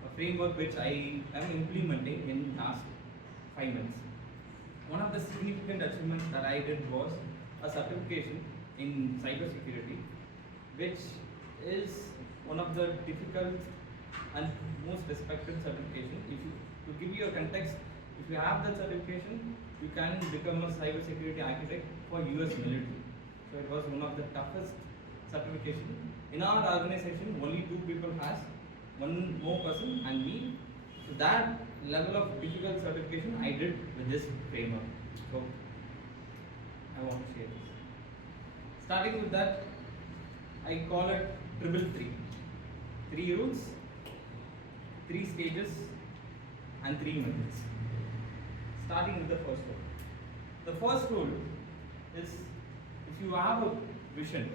a framework which I am implementing in last 5 months. One of the significant achievements that I did was a certification in cybersecurity, which is one of the difficult and most respected certification. To give you a context, if you have that certification, you can become a cybersecurity architect for US military. So it was one of the toughest certification. In our organization, only 2 people has, one more person and me. So that level of difficult certification I did with this framework. So I want to share this. Starting with that, I call it triple 3. 3 rules, 3 stages, and 3 methods. Starting with the first rule. The first rule is if you have a vision,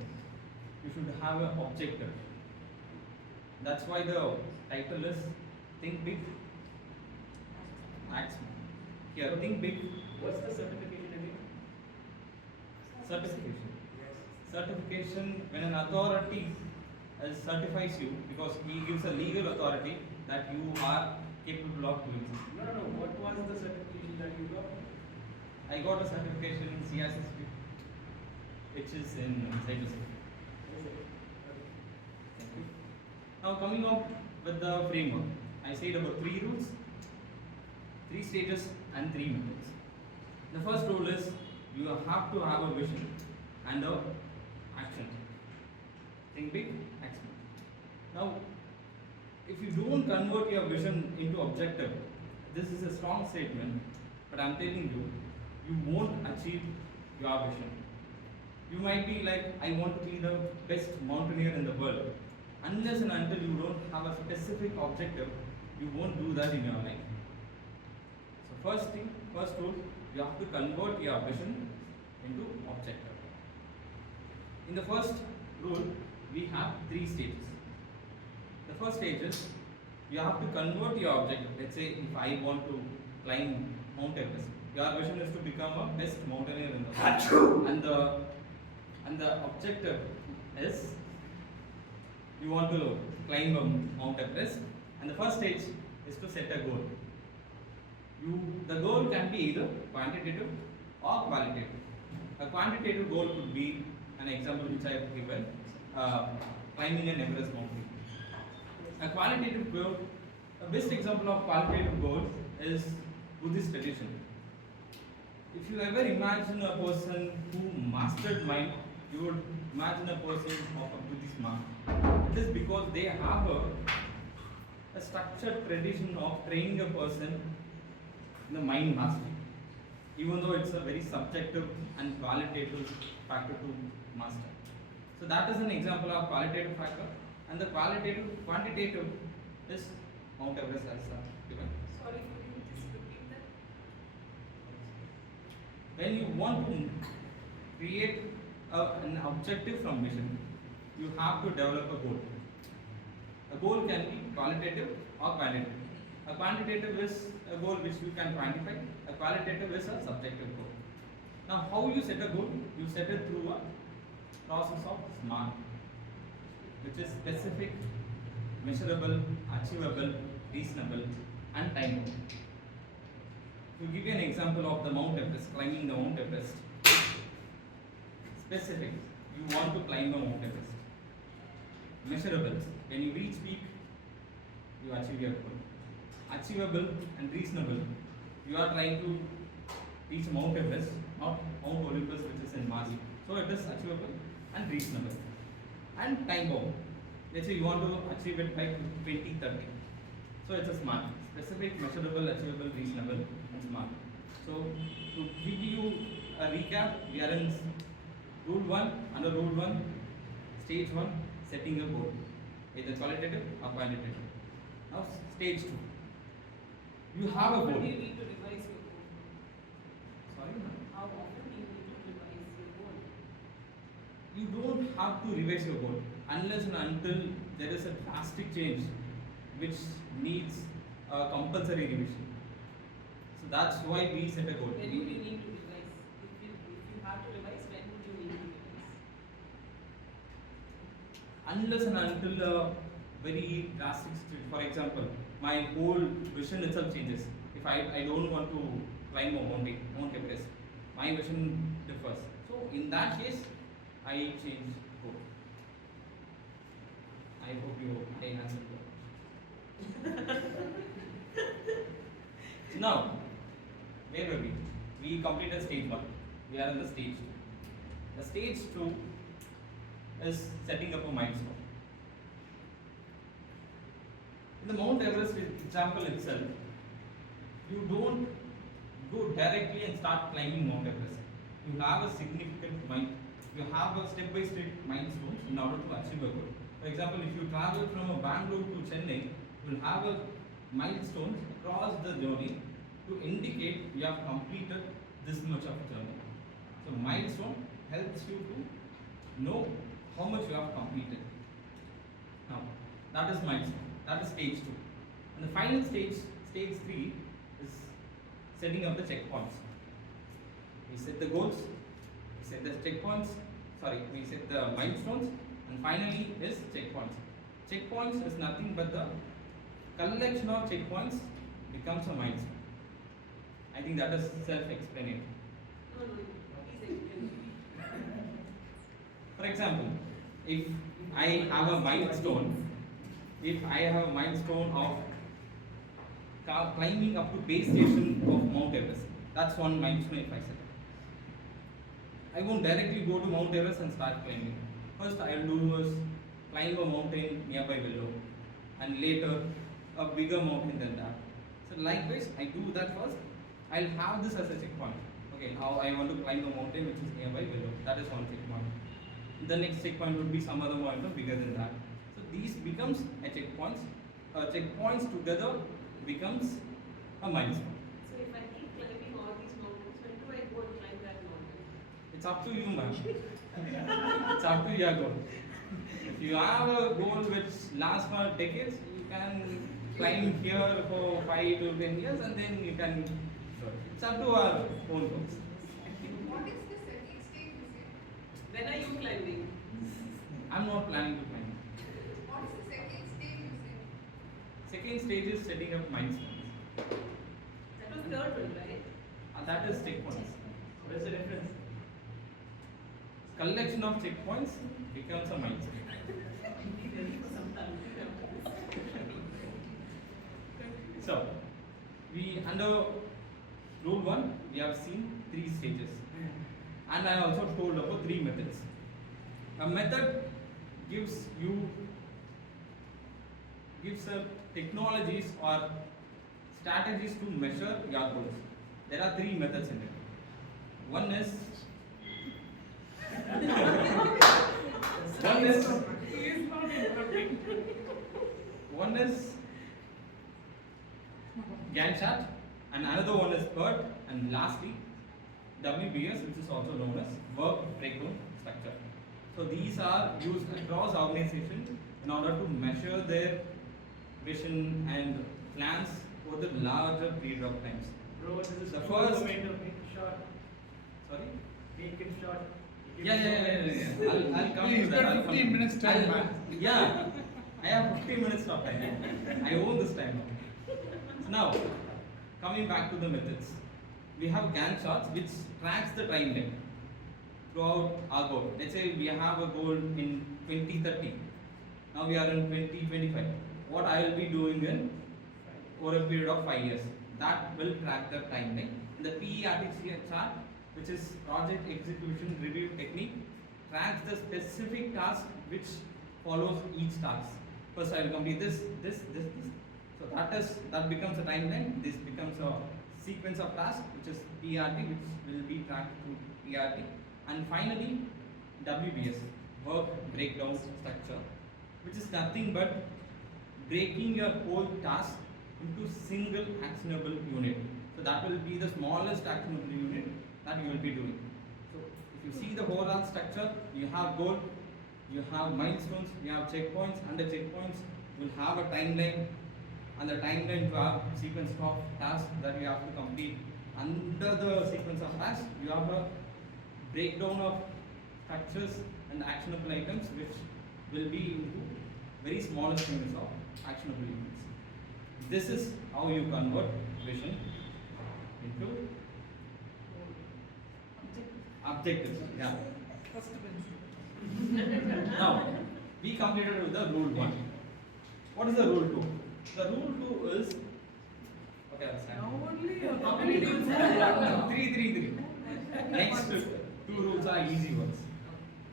you should have an objective. That's why the title is Think Big, Act Small. Here, think big. What's the certification again? Certification. Certification, when an authority certifies you, because he gives a legal authority that you are capable of doing something. No. What was the certification that you got? I got a certification in CISSP, which is in cybersecurity. Thank you. Now coming up with the framework, I said about 3 rules, 3 stages, and 3 methods. The first rule is you have to have a vision and a action. Think big, act small. Now, if you don't convert your vision into objective, this is a strong statement, but I'm telling you, you won't achieve your vision. You might be like, I want to be the best mountaineer in the world. Unless and until you don't have a specific objective, you won't do that in your life. So first rule, you have to convert your vision into objective. In the first rule, we have 3 stages. The first stage is you have to convert your objective. Let's say if I want to climb Mount Everest, your vision is to become a best mountaineer in the world. And the objective is you want to climb Mount Everest. And the first stage is to set a goal. The goal can be either quantitative or qualitative. A quantitative goal could be an example which I have given, climbing an Everest mountain. A qualitative goal, a best example of qualitative goal is Buddhist tradition. If you ever imagine a person who mastered mind, you would imagine a person of a Buddhist monk. It is because they have a structured tradition of training a person in the mind mastery, even though it's a very subjective and qualitative factor to master. So that is an example of qualitative factor, and the quantitative is Mount Everest as given. Sorry, could you just repeat that? When you want to create an objective from vision, you have to develop a goal. A goal can be qualitative or quantitative. A quantitative is a goal which you can quantify. A qualitative is a subjective goal. Now, how you set a goal? You set it through a process of SMART, which is specific, measurable, achievable, reasonable, and time. To give you an example of the Mount Everest, climbing the Mount Everest. Specific, you want to climb the Mount Everest. Measurable, when you reach peak, you achieve your goal. Achievable and reasonable, you are trying to reach Mount Everest, not Mount Olympus, which is in Mars. So it is achievable and reasonable. And time bound. Let's say you want to achieve it by 2030. So it's a SMART. Specific, measurable, achievable, reasonable, and SMART. So to give you a recap, we are in Rule 1, under Rule 1, Stage 1, setting a goal, either qualitative or quantitative. Now Stage 2. You have a How goal. often do you need to revise your goal? Sorry? How often do you need to revise your you don't have to revise your goal unless and until there is a drastic change which needs a compulsory revision. So that's why we set a goal. When would you need to revise? If you have to revise, when would you need to revise? Unless and until a very drastic situation. For example, my whole vision itself changes. If I don't want to climb a Mount Everest, my vision differs. So in that case, I change goal. I hope I answered your question. So now, where were we? We completed stage 1. We are in the stage 2. The stage 2 is setting up a milestone. In the Mount Everest example itself, you don't go directly and start climbing Mount Everest. You have a significant you have a step-by-step milestones in order to achieve a goal. For example, if you travel from Bangalore to Chennai, you will have a milestones across the journey to indicate you have completed this much of journey. So milestone helps you to know how much you have completed. Now, that is milestone. That is stage 2. And the final stage, stage 3, is setting up the checkpoints. We set the goals, we set the checkpoints, we set the milestones, and finally is checkpoints. Checkpoints is nothing but the collection of checkpoints becomes a milestone. I think that is self-explanatory. No, please explain. For example, if I have a milestone of climbing up to base station of Mount Everest, that's one milestone if I set. I won't directly go to Mount Everest and start climbing. First I will do is climb a mountain nearby Vellore, and later a bigger mountain than that. So likewise, I do that first. I'll have this as a checkpoint. Okay, now I want to climb a mountain which is nearby Vellore. That is one checkpoint. The next checkpoint would be some other mountain bigger than that. So these becomes a checkpoints. Checkpoints together becomes a milestone. So if I keep climbing all these mountains, when do I go and climb that mountain? It's up to you, ma'am. It's up to your goal. If you have a goal which lasts for decades, you can climb here for 5 to 10 years, and then you can. It's up to our own goals. What is the second stage you said? When are you climbing? I'm not planning to climb. What is the second stage you said? Second stage is setting up milestones. That was third one, right? That is checkpoints. What is the difference? Collection of checkpoints becomes a milestone. Be ready for some time. So, under rule 1, we have seen 3 stages. And I also told about 3 methods. A method gives a technologies or strategies to measure your goals. There are 3 methods in it. One is one is Gantt chart, and another one is PERT, and lastly WBS, which is also known as work breakdown structure. So these are used across organizations in order to measure their vision and plans over the larger period of times. Bro, this is The the first- first way to make it short. Sorry? Make it short. Yeah. I'll come He's to that. got I'll come 15 to minutes that. time, man. Yeah, I have 15 minutes of time. I own this time. So now, coming back to the methods, we have Gantt charts which tracks the timeline throughout our goal. Let's say we have a goal in 2030. Now we are in 2025. What I will be doing in over a period of 5 years, that will track the timeline. The PERT chart, which is project execution review technique, tracks the specific task which follows each task. First I will complete this. So that becomes a timeline. This becomes a sequence of tasks, which is PERT, which will be tracked through PERT. And finally, WBS, work breakdown structure, which is nothing but breaking your whole task into single actionable unit. So that will be the smallest actionable unit that you will be doing. So if If you see the overall structure, you have goal, you have milestones, you have checkpoints. Under checkpoints, you will have a timeline, and the timeline to have sequence of tasks that you have to complete. Under the sequence of tasks, you have a breakdown of structures and actionable items, which will be into very smallest units of actionable units. This is how you convert vision into objectives. Yeah. First bench. Now, we completed with the rule 1. What is the rule 2? The rule 2 is, okay, I'll stand. Now only how many rules Three. Next two rules are easy ones.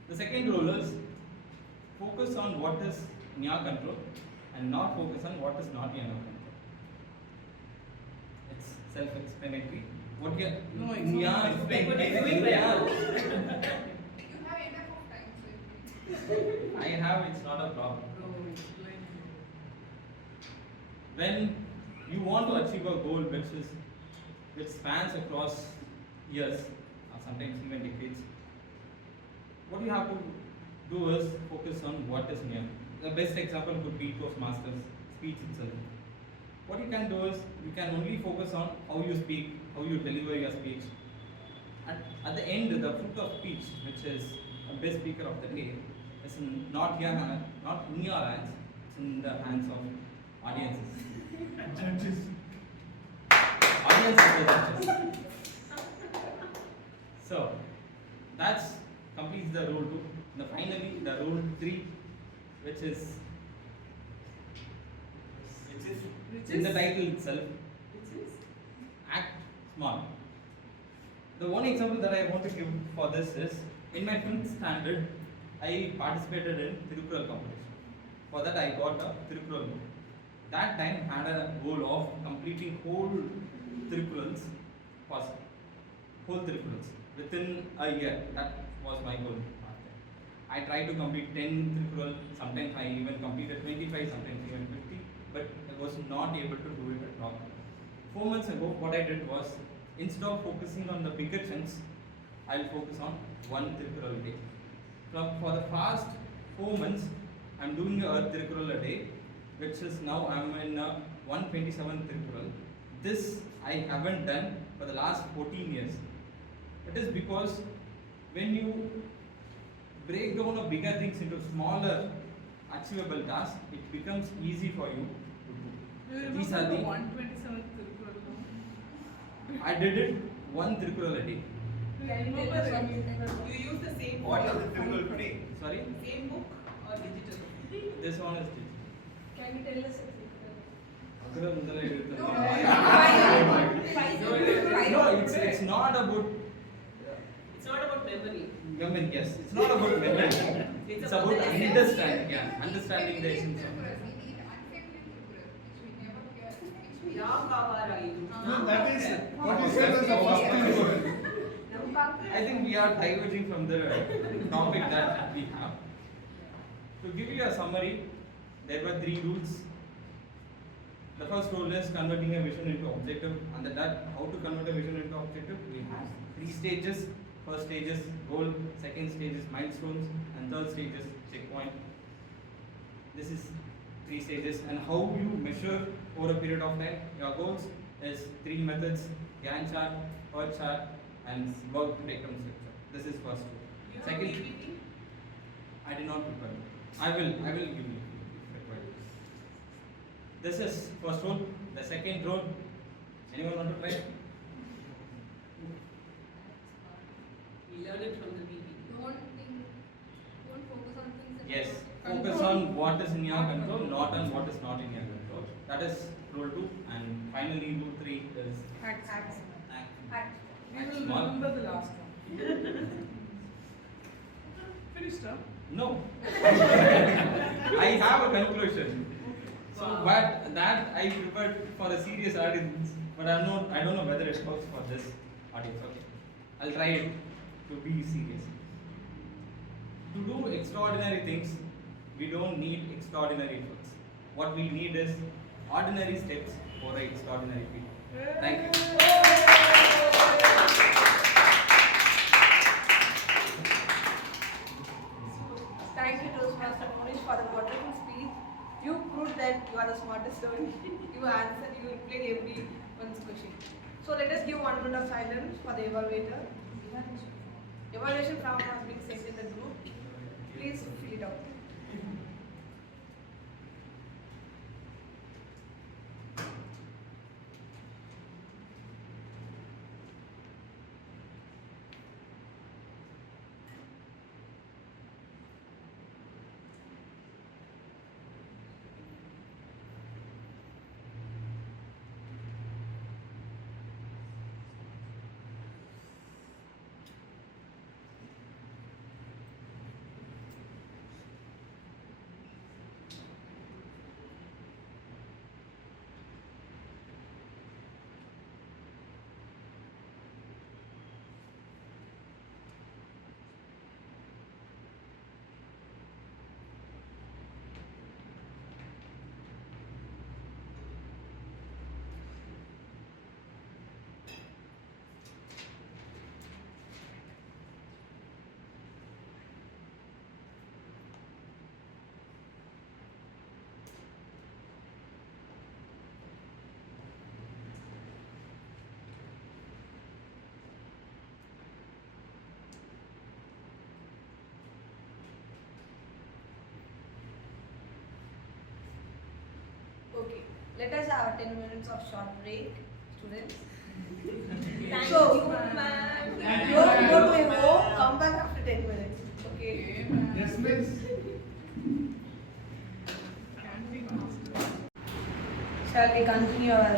The second rule is focus on what is in your control and not focus on what is not in your control. It's self-explanatory. What you No, it's in your not explanatory. You have enough of time, so I have, it's not a problem. explain. When you want to achieve a goal which spans across years or sometimes even decades, what you have to do is focus on what is near. The best example could be Toastmasters speech itself. What you can do is you can only focus on how you speak, how you deliver your speech. At the end, the fruit of speech, which is a best speaker of the day, is not in your hands, it's in the hands of audiences. Judges. Audiences are judges. So that's completes the rule 2. Now finally the rule 3, which is in the title itself. Act small. The one example that I want to give for this is, in my 5th standard, I participated in Tirukkural competition. For that I got a Tirukkural book. That time had a goal of completing whole Tirukkurals within a year. That was my goal. I tried to complete 10 Tirukkural, sometimes I even completed 25, sometimes even 50, but I was not able to do it at all. 4 months ago, what I did was, instead of focusing on the bigger chunks, I'll focus on one Tirukkural a day. For the past 4 months, I'm doing a Tirukkural a day, which is now I'm in 127 Tirukkural. This I haven't done for the last 14 years. It is because when you break down the bigger things into smaller achievable tasks, it becomes easy for you to do. These are the 127th Tirukkural. I did it one Tirukkural a day. You use the same What book. is the Tirukkural today? Sorry? Same book or digital? This one is digital. Can you tell us a No, it's not about It's not about memory. memory, yes. It's not about memory. It's about understanding, understanding the essence of it. we need unfamiliar Tirukkural, which we never hear, which we No, that is what you said is the first thing. I think we are diverging from the topic that we have. To give you a summary, there were 3 rules. The first rule is converting a vision into objective, and that how to convert a vision into objective. We have 3 stages. First stage is goal, second stage is milestones, and third stage is checkpoint. This is 3 stages, and how you measure over a period of time your goals is 3 methods: Gantt chart, PERT chart, and work breakdown structure. This is first rule. Second, I did not prepare. I will give you if required. This is first rule. The second rule. Anyone want to try? We learn it from the BB. Don't focus on things that Yes. are Focus on what is in your control, not on what is not in your control. That is rule 2. And finally, rule 3 is Act. We Act will small. remember the last one. Finished, huh? No. I have a conclusion. So, but that I prepared for a serious audience, but I don't know whether it works for this audience. Okay, I'll try it to be serious. To do extraordinary things, we don't need extraordinary efforts. What we need is ordinary steps for extraordinary people. Thank you. smartest one. You answered, you replied everyone's question. So let us give 1 minute of silence for the evaluator. Evaluation form has been sent in the group. Please fill it out. Okay, let us have 10 minutes of short break, students. So, you, ma'am. go to a home, come back after 10 minutes. Okay. Yes, miss. Shall we continue our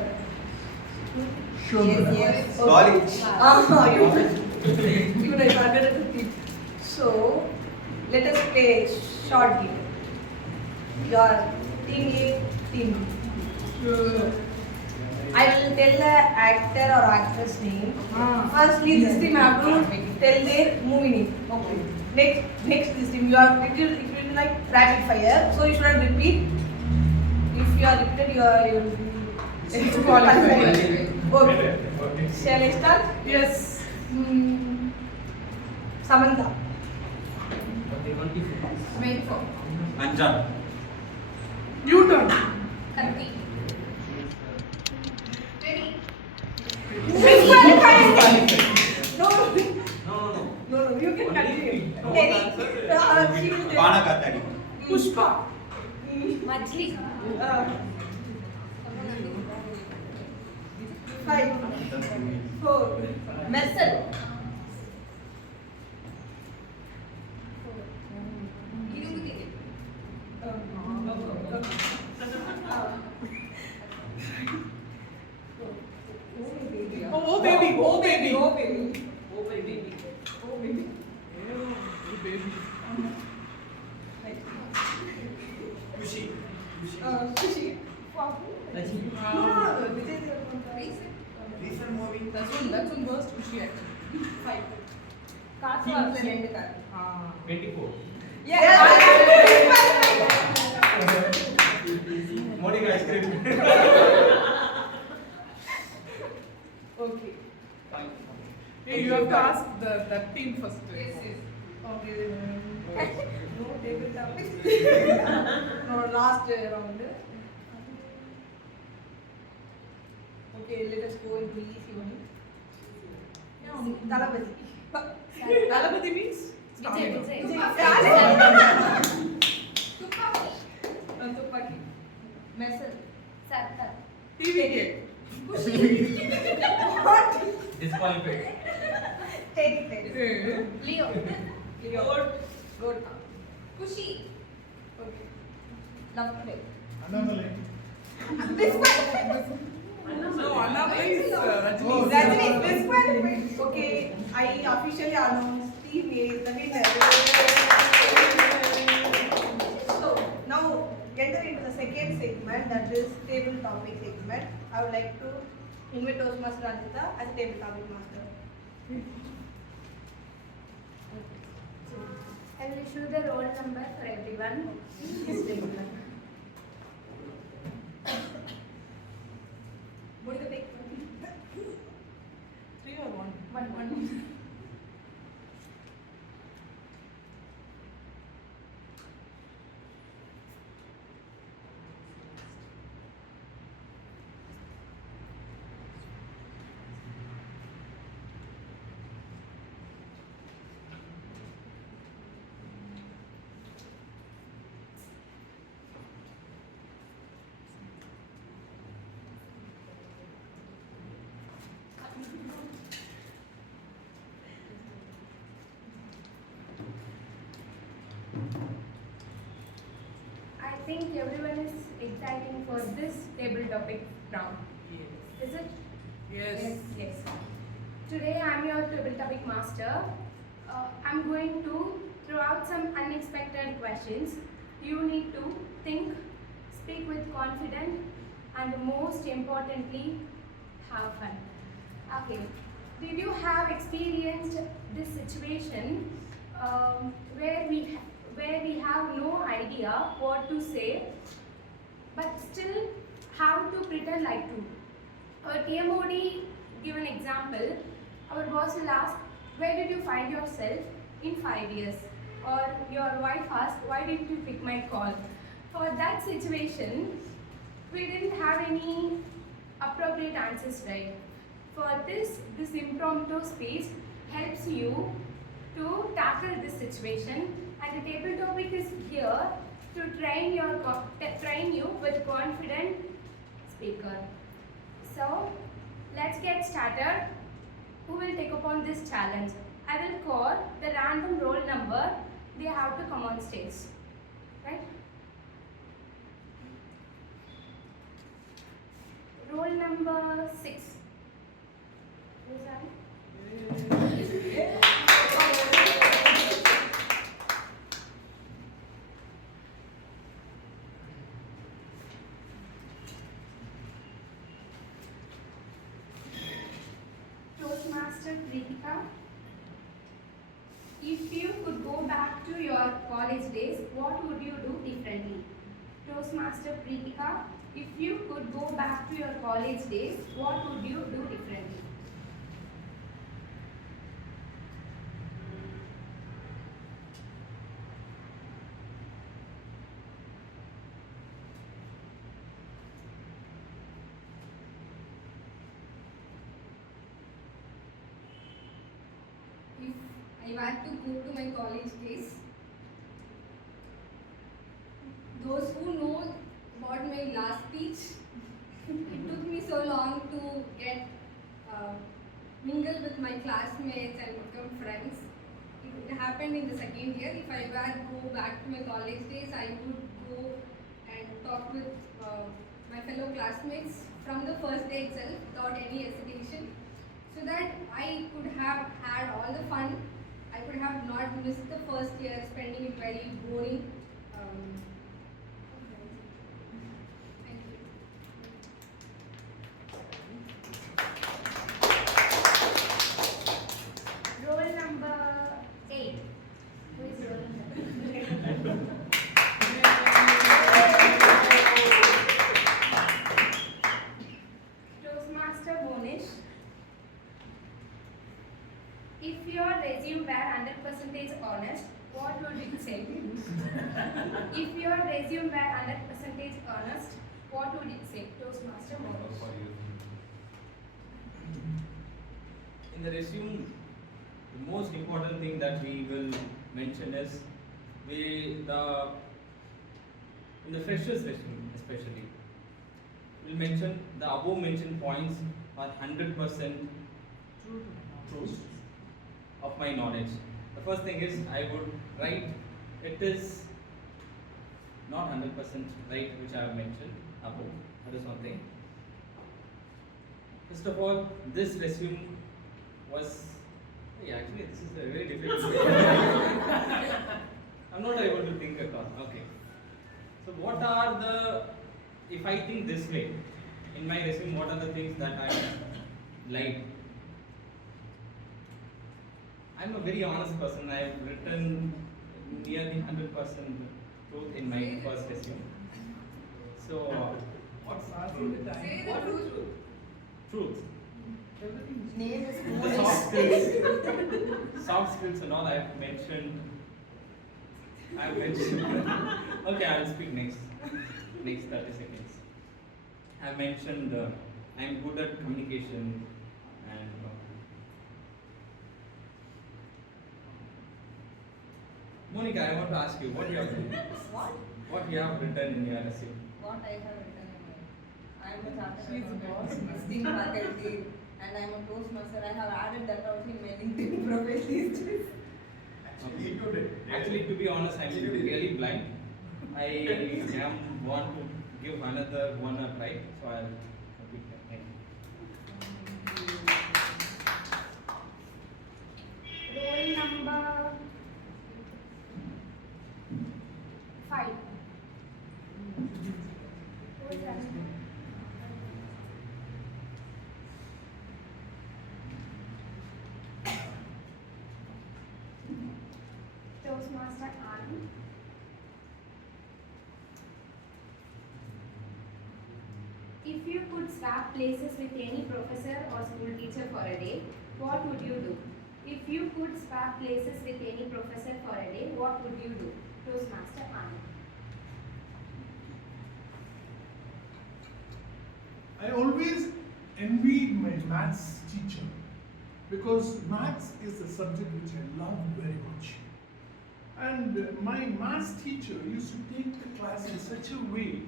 Sure. Yes. College. Even I forgot to teach. So, let us play a short game. Your team A, team B. I will tell the actor or actress name. Firstly, this team have to tell their movie name. Okay. Next this team, it will be like rapid fire. So you should not repeat. If you are repeated, you will be disqualified. Okay. Shall I start? Yes. Samantha. Anjan. You turn. Katti. Disqualified. No, No, you can continue. No She will tell. Panakatadi. Pushpa. Majli. 5, 4, Mersal. Irumudi. Oh baby, oh baby. Oh baby. Oh, baby. Oh baby. Oh baby. Kushi. Sushi. No, Recent movie. That's one worst Kushi actually. 5. Kasu. 24. Morning ice cream. Okay. Hey, you have to ask that team first. Okay. No table topic. No, last round. Okay, let us go into easy one. Talapati. Talapati means? Vijay. Tupaki. Mersal. Sarkar. TV game. What? Disqualified. Take it. Leo. Good. Kushi. Okay. Love play. Annamalai. No, Anna is Rajni. Rajni is disqualified. Okay, I officially announce team A is the winner. So now enter into the second segment, that is table topic segment. I would like to invite Toastmaster Anjita as table topic master. I will issue the roll number for everyone. What do you take? 3 or 1? One. think everyone is exciting for this table topic round. Yes. Is it? Yes. Yes. Today I'm your table topic master. I'm going to throw out some unexpected questions. You need to think, speak with confidence, and most importantly, have fun. Okay. Did you have experienced this situation where we have no idea what to say, but still have to pretend like to? Our TMOD give an example. Our boss will ask, where did you find yourself in 5 years? Or your wife asked, why didn't you pick my call? For that situation, we didn't have any appropriate answers, right? For this impromptu space helps you to tackle this situation, and the table topic is here to train you with confident speaker. So let's get started. Who will take upon this challenge? I will call the random roll number. They have to come on stage, right? Roll number 6. Who's that? Toastmaster Kritika. If you could go back to your college days, what would you do differently? Toastmaster Kritika. If you could go back to your college days, what would you do differently? If I had to go to my college days, those who know about my last speech, it took me so long to get mingle with my classmates and become friends. It happened in the second year. If I were to go back to my college days, I would go and talk with my fellow classmates from the first day itself without any hesitation, so that I could have had all the fun. I could have not missed the first year spending it very boring. Thank you. Roll number 8. Who is roll number? Toastmaster Monish. If your resume were 100% honest, what would it say? If your resume were 100% honest, what would it say? Toastmaster Monish. In the resume, the most important thing that we will mention is in the freshers resume especially, we'll mention the above mentioned points are 100% true of my knowledge. The first thing is I would write it is not 100% right which I have mentioned above. That is one thing. First of all, this resume was actually this is a very difficult way. I'm not able to think at all. Okay. So what are the, if I think this way, in my resume, what are the things that I like? I'm a very honest person. I've written nearly 100% truth in my first resume. So, What's asking the time? Say the What is truth. truth. Name is The soft skills and all I've mentioned. Okay, I'll speak next 30 seconds. I mentioned I'm good at communication and Monica, I want to ask you what you have written. What you have written in your resume. What I have written in my, I am a chartered She's a accountant, boss. visiting faculty, and I am a Toastmaster. I have added that out in my LinkedIn profile these days. Actually, to be honest, I'm really blind. I am want to give another one a try, so I'll complete that. Thank you. Roll number 5. Who is that? Toastmaster Anand. If you could swap places with any professor or school teacher for a day, what would you do? If you could swap places with any professor for a day, what would you do? Toastmaster Anand. I always envied my maths teacher because maths is a subject which I love very much. And my maths teacher used to take the class in such a way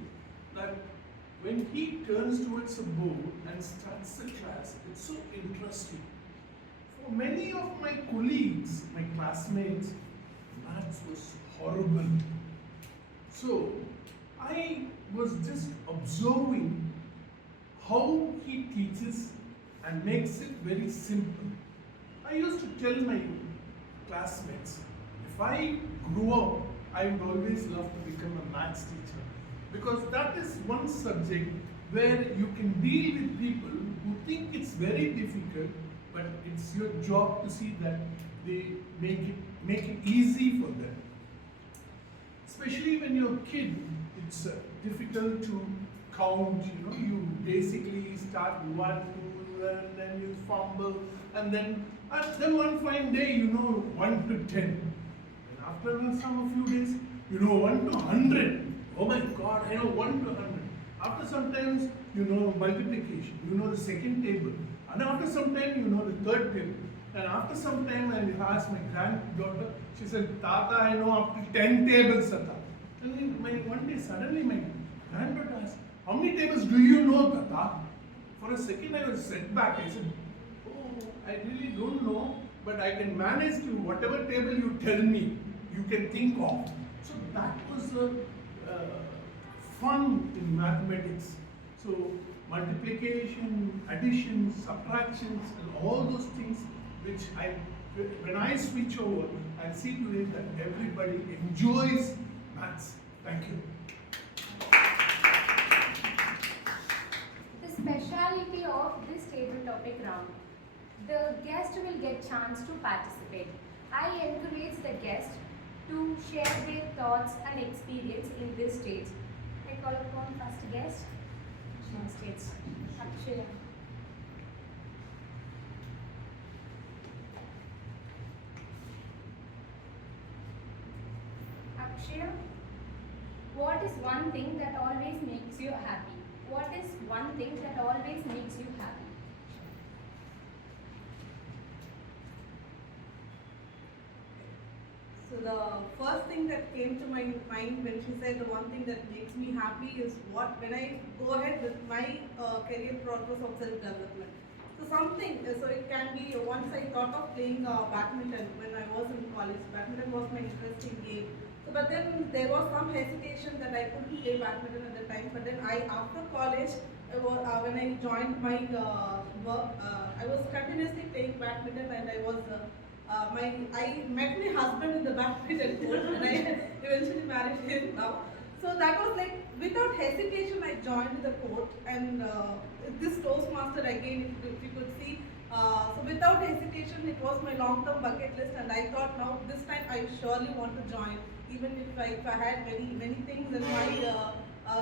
that when he turns towards a board and starts the class, it's so interesting. For many of my colleagues, my classmates, maths was horrible. So I was just observing how he teaches and makes it very simple. I used to tell my classmates, if I grew up, I would always love to become a maths teacher because that is one subject where you can deal with people who think it's very difficult, but it's your job to see that they make it easy for them. Especially when you're a kid, it's difficult to count, you basically start 1, 2, and then you fumble, and then one fine day you know 1 to 10. And after a few days, you know 1 to 100. Oh my God, I know 1 to 100. After some times, you know multiplication, you know the second table. And after some time, you know the third table. And after some time, I asked my granddaughter, she said, Tata, I know up to 10 tables, Tata. And then one day, suddenly my granddaughter asked, how many tables do you know, Tata? For a second, I was set back. I said, oh, I really don't know, but I can manage to whatever table you tell me, you can think of. So that was fun in mathematics. So multiplication, addition, subtractions, and all those things which when I switch over, I see today that everybody enjoys maths. Thank you. The speciality of this table topic round. The guest will get chance to participate. I encourage the guest to share their thoughts and experience in this stage. I call upon first guest on stage. Akshaya. Akshaya, what is one thing that always makes you happy? What is one thing that always makes you happy? So the first thing that came to my mind when she said the one thing that makes me happy is when I go ahead with my career progress of self-development. So it can be, once I thought of playing badminton when I was in college. Badminton was my interesting game. So, but then there was some hesitation that I couldn't play badminton at the time. But then after college, when I joined my work, I was continuously playing badminton, and I met my husband in the badminton court, and I eventually married him now. So that was like, without hesitation, I joined the court, and this Toastmaster again, if you could see, so without hesitation, it was my long-term bucket list, and I thought now this time I surely want to join, even if I had many things in my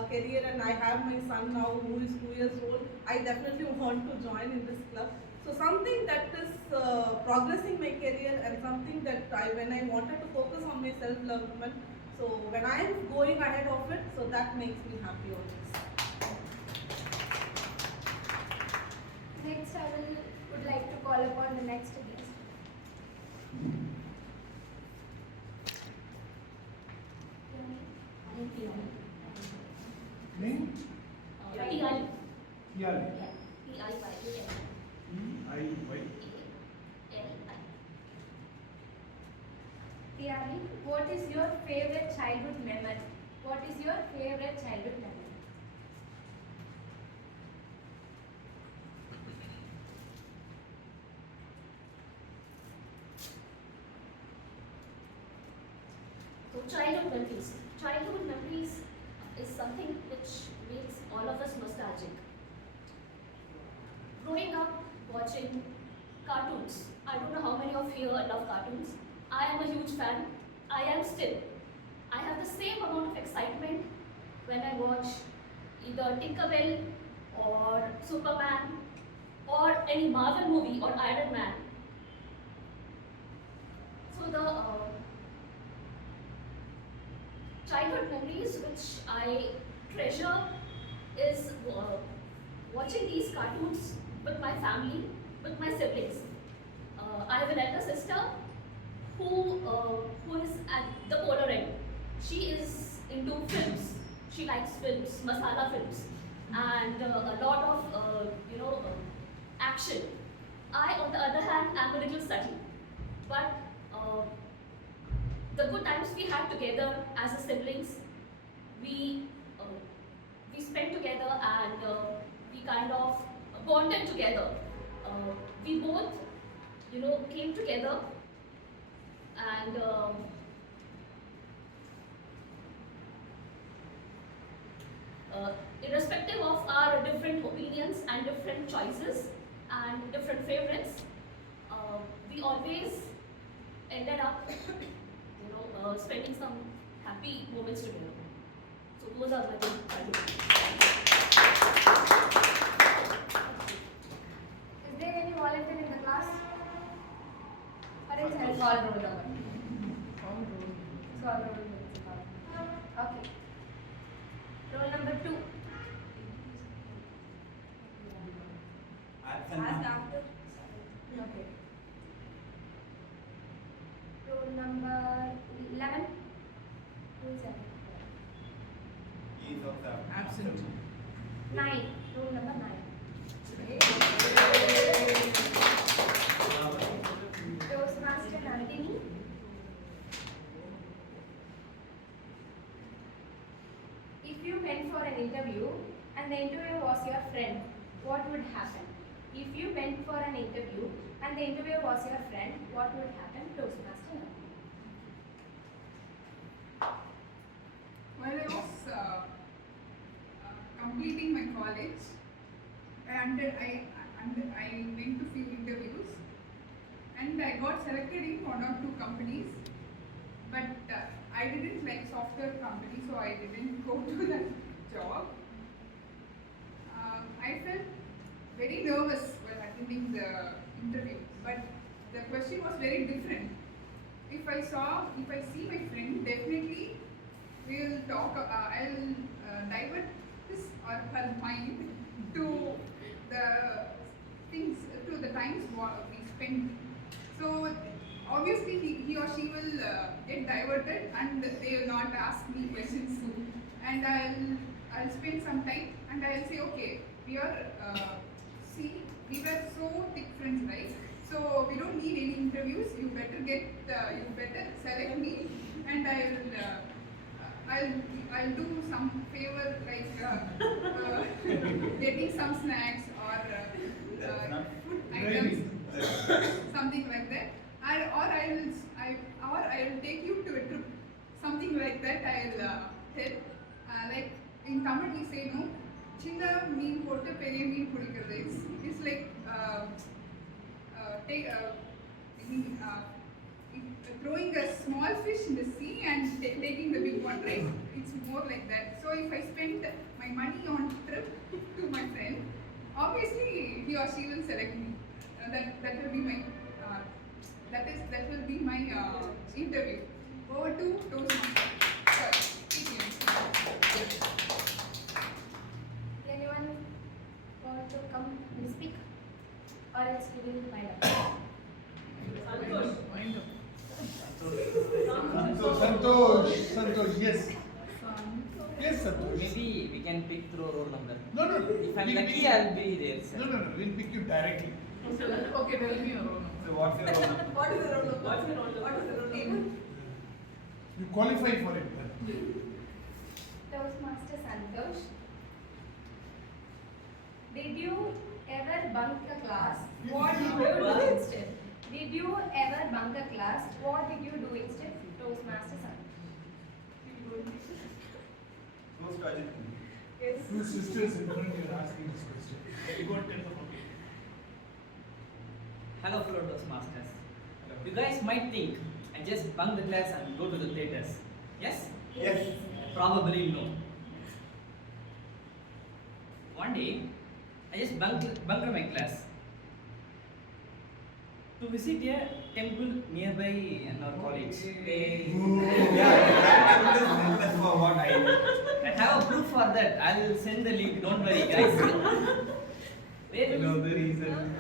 career, and I have my son now who is 2 years old. I definitely want to join in this club. So something that is progressing my career, and something that when I wanted to focus on my self-development. So when I am going ahead of it, so that makes me happy always. Next, I would like to call upon the next guest. Name? Tiyali. Tiyali. T-I-Y. T-I-Y. Tiyali, what is your favorite childhood memory? What is your favorite childhood memory? So childhood memories. Childhood memories is something which makes all of us nostalgic. Growing up watching cartoons. I don't know how many of you love cartoons. I am a huge fan. I am still. I have the same amount of excitement when I watch either Tinkerbell or Superman or any Marvel movie or Iron Man. So the childhood memories which I treasure is watching these cartoons with my family, with my siblings. I have an elder sister who is at the polar end. She is into films. She likes films, masala films, and a lot of action. I, on the other hand, am a little study, but the good times we had together as a siblings, we spent together and we kind of bonded together. We both, came together and irrespective of our different opinions and different choices and different favorites, we always ended up, spending some happy moments together. So those are my childhood. Is there any volunteer in the class? Or else I'll call roll number. Call roll number. Okay. Roll number 2. Absent, Ask ma'am. after. Okay. Roll number 11. Who is that? He is also Absent. 9. Roll number 9. Toastmaster Nandini. If you went for an interview and the interviewer was your friend, what would happen? If you went for an interview and the interviewer was your friend, what would happen? Toastmaster Nandini. While I was completing my college, I went to few interviews, and I got selected in 1 or 2 companies, but I didn't like software company, so I didn't go to that job. I felt very nervous while attending the interview, but the question was very different. If I see my friend, definitely we will talk. I'll divert his or her mind to the things, to the times we spent. So obviously he or she will get diverted, and they will not ask me questions. And I'll spend some time, and I'll say, okay, we are we were so thick friends, right? So we don't need any interviews. You better select me, and I'll do some favor like getting some snacks or food items, something like that. Or I'll take you to a trip, something like that. I'll tell. Like in Tamil we say no. Chinna mean potte periya mean pudikradhu. It's like throwing a small fish in the sea and taking the big one, right? It's more like that. So if I spend my money on trip to my friend, obviously he or she will select me. That will be my that will be my interview. Over to Toastmasters. Anyone want to come and speak? Or else we will wind up. Santosh, yes. Yes, Santosh. Maybe we can pick through roll number. No. If I'm We- lucky, we- I'll be there, sir. No, we'll pick you directly. Okay, tell me your own. So what's your role number? What is the role number? What is the role number? You qualify for it then. Toastmaster Santosh. Did you ever bunk a class? What did you do instead? Did you ever bunk a class? What did you do instead? Toastmaster Santosh. Most urgent. Yes. Two sisters in front, you're asking this question. You got 10 of them. Hello, fellow Toastmasters. You guys might think I just bunk the class and go to the theatres. Yes? Yes. Probably no. One day, I just bunked my class to visit a temple nearby in our college. Yeah, that's for what I have a proof for that. I will send the link. Don't worry, guys. You know the reason.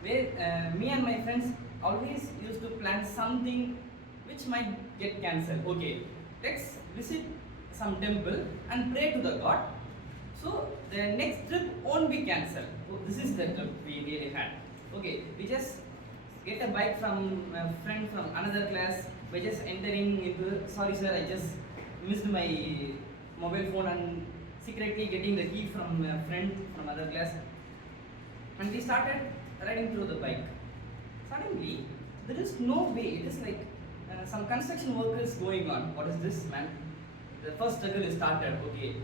Where me and my friends always used to plan something which might get cancelled. Okay, let's visit some temple and pray to the God. So the next trip won't be cancelled. So this is the trip we really had. Okay, we just get a bike from a friend from another class. We're just entering into, sorry sir, I just missed my mobile phone and secretly getting the key from a friend from other class. And we started riding through the bike. Suddenly, there is no way. It is like some construction work is going on. What is this, man? The first struggle is started. Okay,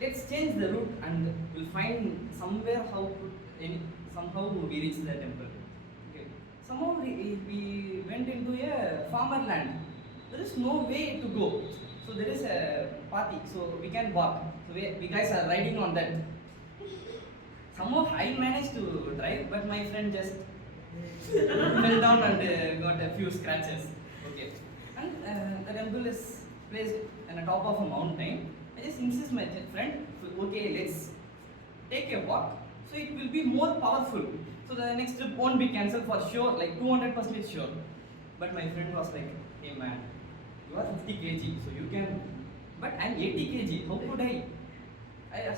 let's change the route and we'll find somewhere somehow we reach the temple. Okay, somehow we went into a farmer land. There is no way to go. So there is a pathi, so we can walk. So we guys are riding on that. Somehow I managed to drive, but my friend just fell down and got a few scratches. Okay, and the temple is placed on the top of a mountain. I just insist my friend, okay, let's take a walk. So it will be more powerful. So the next trip won't be cancelled for sure, like 200% sure. But my friend was like, hey man, you are 50 kg, so you can. But I'm 80 kg. How could I?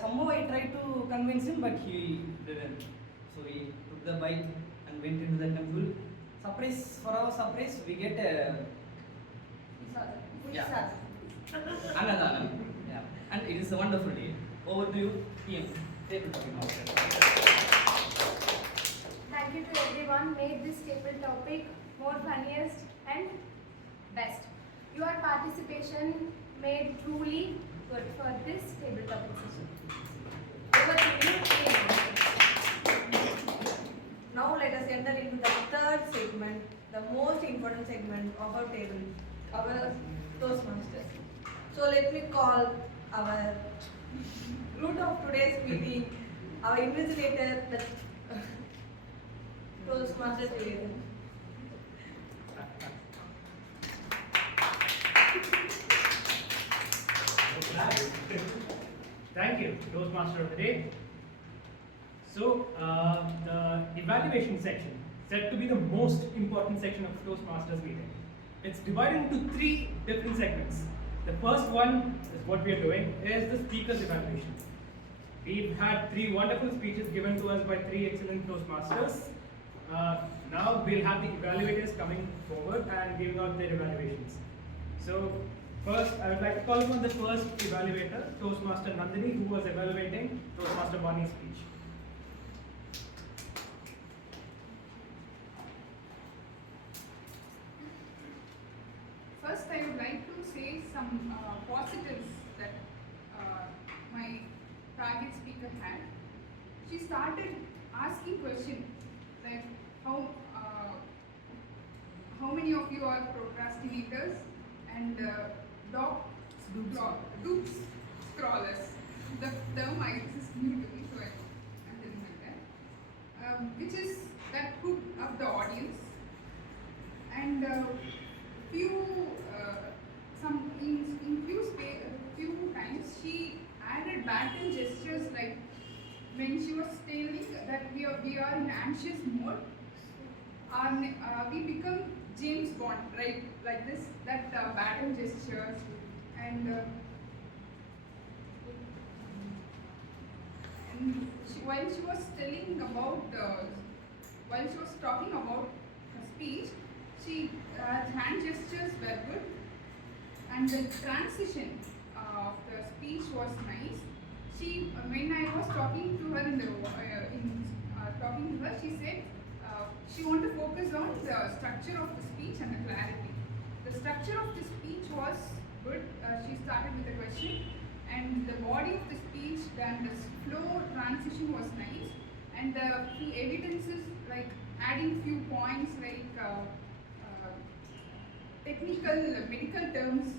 Somehow I tried to convince him, but he didn't. So we took the bike and went into the temple. Surprise! For our surprise, we get a Annadana. Yeah, and it is a wonderful day. Over to you, PM. Table topic master. Thank you to everyone made this table topic more funniest and best. Your participation made truly good for this table topic session. Over to you, PM. Now let us enter into the third segment, the most important segment of our table, our Toastmasters. So let me call our root of today's meeting, our invigilator, the Toastmasters liaison. Thank you, Toastmaster of the day. So, the evaluation section, said to be the most important section of the Toastmasters meeting. It's divided into 3 different segments. The first one is what we are doing, is the speaker's evaluation. We've had 3 wonderful speeches given to us by 3 excellent Toastmasters. Now we'll have the evaluators coming forward and giving out their evaluations. So, first, I would like to call upon the first evaluator, Toastmaster Nandini, who was evaluating Toastmaster Vani's speech. First, I would like to say some positives that my target speaker had. She started asking questions like how many of you are procrastinators and doom scrollers. The term is new to me, so I'm telling like that. Which is that hooked up the audience and few times she added baton gestures like when she was telling that we are in anxious mode. We become James Bond, right? Like this, that baton gestures and while she was talking about her speech, hand gestures were good, and the transition of the speech was nice. She, when I was talking to her talking to her, she said she wanted to focus on the structure of the speech and the clarity. The structure of the speech was good. She started with a question, and the body of the speech, then the flow transition was nice, and the few evidences like adding few points like technical medical terms,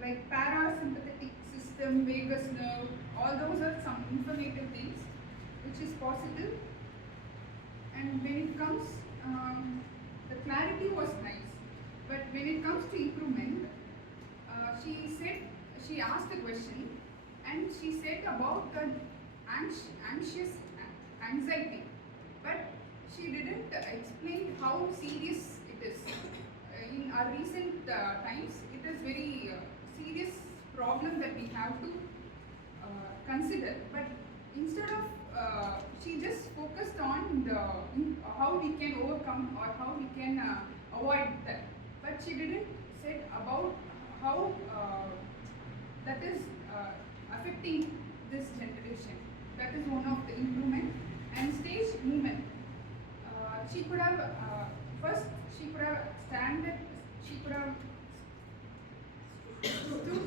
like parasympathetic system, vagus nerve, all those are some informative things which is positive. And when it comes, the clarity was nice, but when it comes to improvement, she asked a question, and she said about the anxiety, but she didn't explain how serious it is. In our recent times, it is very serious problem that we have to consider. But instead of she just focused on how we can overcome or how we can avoid that. But she didn't say about how that is affecting this generation. That is one of the improvement. And stage movement. She could have first she could have stood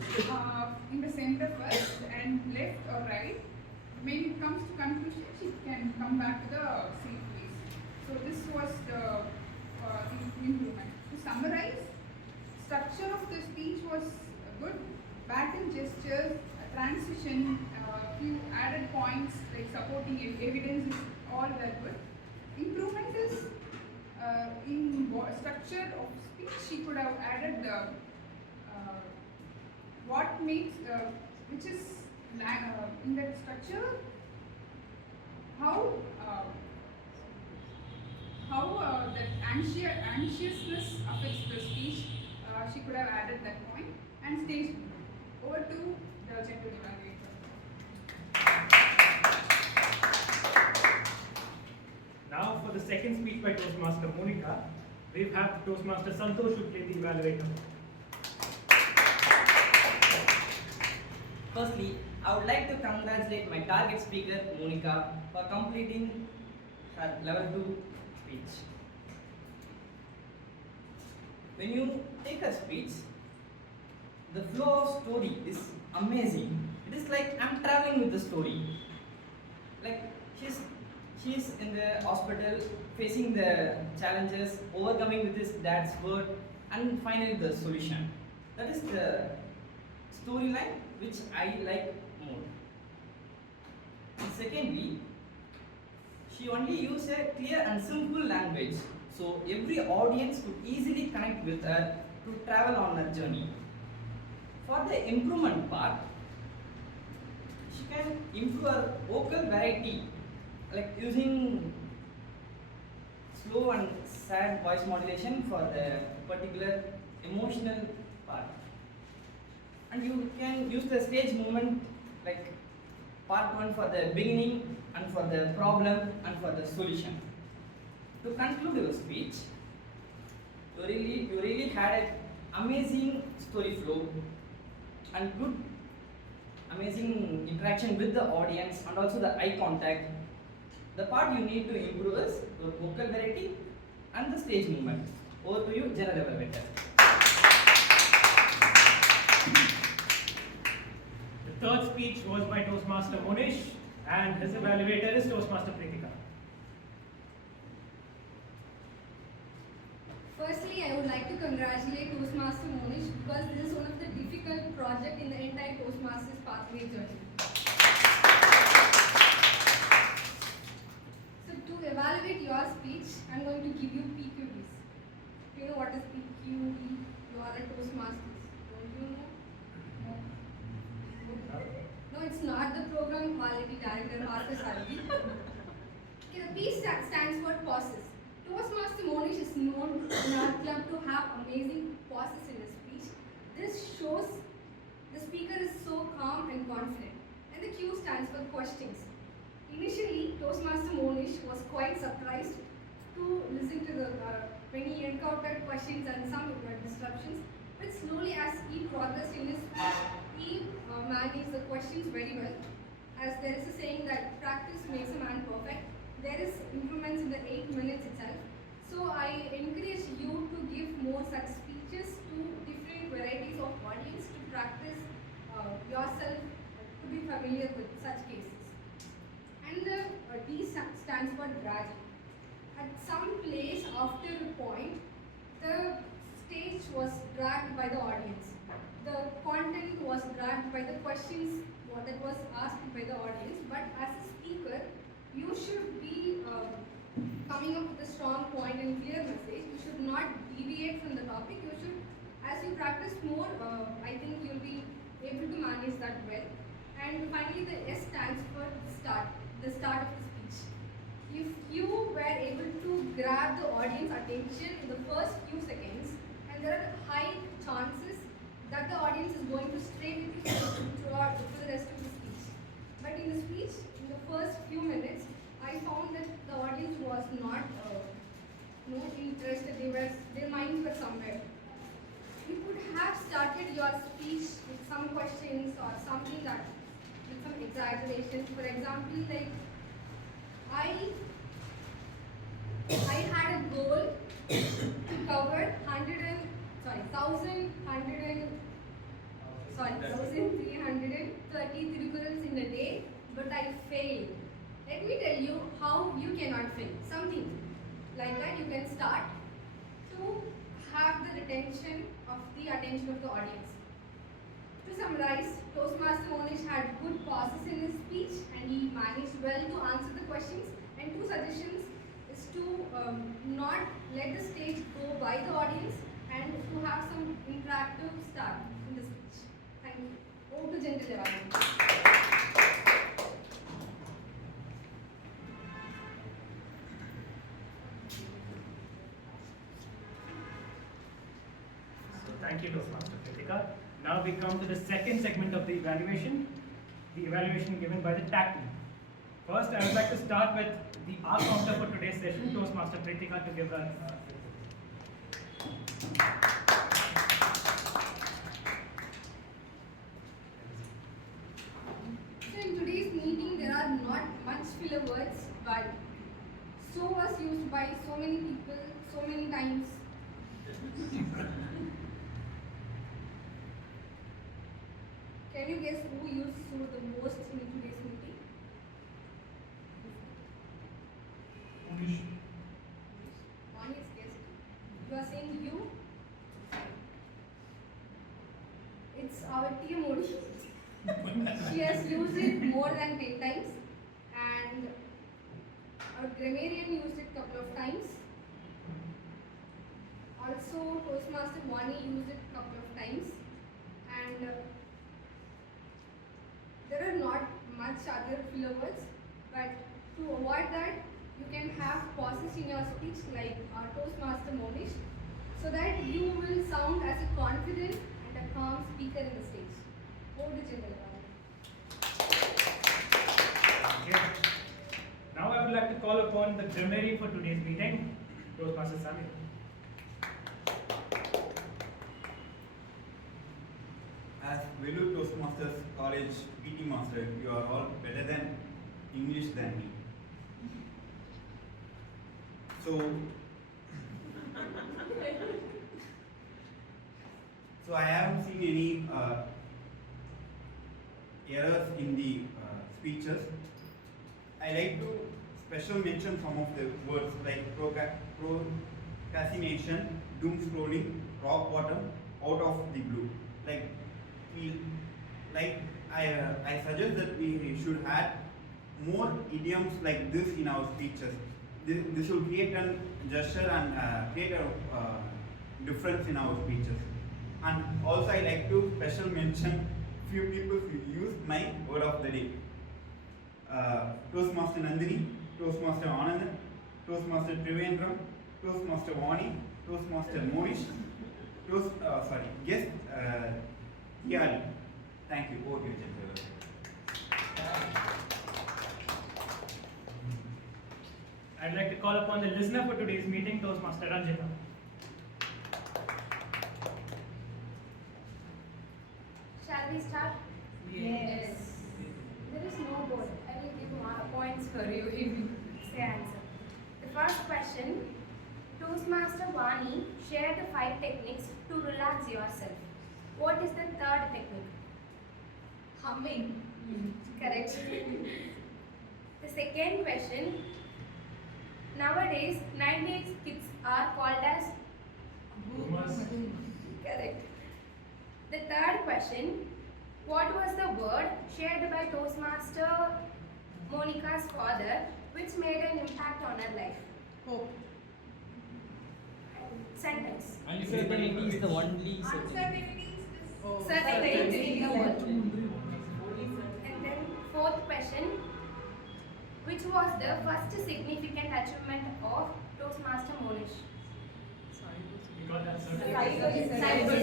in the center first and left or right. When it comes to conclusion, she can come back to the same place. So this was the improvement. To summarize, structure of the speech was good. Back-end gestures, transition, few added points like supporting evidence, all were good. Improvement is in structure of speech. She could have added the what makes which is in that structure how that anxiousness affects the speech. She could have added that point. And stage movement. Over to the general evaluator. Now for the second speech by Toastmaster Monica, we have Toastmaster Santosh who play the evaluator. Firstly, I would like to congratulate my target speaker Monica for completing her level 2 speech. When you take a speech, the flow of story is amazing. It is like I'm traveling with the story. Like she's in the hospital facing the challenges, overcoming with his dad's word, and finally the solution. That is the storyline which I like more. And secondly, she only used a clear and simple language, so every audience could easily connect with her to travel on her journey. For the improvement part, she can improve her vocal variety, like using slow and sad voice modulation for the particular emotional part. And you can use the stage movement like part 1 for the beginning and for the problem and for the solution. To conclude your speech, you really had an amazing story flow and good amazing interaction with the audience and also the eye contact. The part you need to improve is your vocal variety and the stage movement. Over to you, General Evaluator. The third speech was by Toastmaster Monish and his evaluator is Toastmaster Pritika. Firstly, I would like to congratulate Toastmaster Monish because this is one of the difficult projects in the entire Toastmasters pathway journey. So to evaluate your speech, I'm going to give you PQDs. Do you know what is PQD? You are a Toastmasters. Don't you know? No, it's not the program quality director or the Sargi. Okay, the P stands for pauses. Toastmaster Monish is known in our club to have amazing pauses in his speech. This shows the speaker is so calm and confident. And the Q stands for questions. Initially, Toastmaster Monish was quite surprised to listen to the when he encountered questions and some disruptions. But slowly, as he progressed in his speech, he managed the questions very well. As there is a saying that practice makes a man perfect, there is improvements in the 8 minutes itself. So I encourage you to give more such speeches to different varieties of audience to practice yourself to be familiar with such cases. And the D stands for drag. At some place after a point, the stage was dragged by the audience. The content was dragged by the questions that was asked by the audience. But as a speaker, you should be coming up with a strong point and clear message. You should not deviate from the topic. You should, as you practice more, I think you'll be able to manage that well. And finally, the S stands for start, the start of the speech. If you were able to grab the audience attention in the first few seconds, and there are high chances that the audience is going to stay with you throughout for the rest of the speech. But in the speech, in the first few minutes, I found that the audience was not interested. Their minds were somewhere. You could have started your speech with some questions or something that with some exaggerations. For example, like I had a goal to cover 1,330 Tirupurals in a day, but I failed. Let me tell you how you cannot fail. Something like that you can start to have the attention of the audience. To summarize, Toastmaster Monish had good pauses in his speech and he managed well to answer the questions. And two suggestions is to not let the stage go by the audience and to have some interactive start in the speech. Thank you. Over to Gentle Evaluation. Thank you, Toastmaster Kritika. Now we come to the second segment of the evaluation given by the tag team. First, I would like to start with the R counter for today's session. Toastmaster Kritika to give her. So in today's meeting, there are not much filler words, but so was used by so many people, so many times. Can you guess who used so the most in today's meeting? Monish. One is guessed. You are saying you? It's our tea Modi. She has used it more than 10 times, and our grammarian used it a couple of times. Also, Toastmaster Wani used it a couple of times, and there are not much other filler words, but to avoid that, you can have pauses in your speech like our Toastmaster Monish, so that you will sound as a confident and a calm speaker in the stage. Over to General. Now I would like to call upon the grammarian for today's meeting, Toastmaster Samir. As Vellore Toastmasters College PT Master, you are all better than English than me. So I haven't seen any errors in the speeches. I like to special mention some of the words like procrastination, doom scrolling, rock bottom, out of the blue. I suggest that we should add more idioms like this in our speeches. This will create a gesture and create a difference in our speeches. And also I like to special mention few people who used my word of the day. Toastmaster Nandini, Toastmaster Anand, Toastmaster Trivendram, Toastmaster Vani, Toastmaster Monish, guest Yali. Thank you. Over to you, gentlemen. I'd like to call upon the listener for today's meeting, Toastmaster Ranjita. share the 5 techniques to relax yourself. What is the third technique? Humming. Correct. The second question. Nowadays, 90s kids are called as Boomers. correct. The third question. What was the word shared by Toastmaster Monica's father which made an impact on her life? Hope. Sentence. Uncertainty is the only certainty. Uncertainty is this. Oh, Certainty. And then fourth question. Which was the first significant achievement of Toastmaster Monish? We got that Cyber.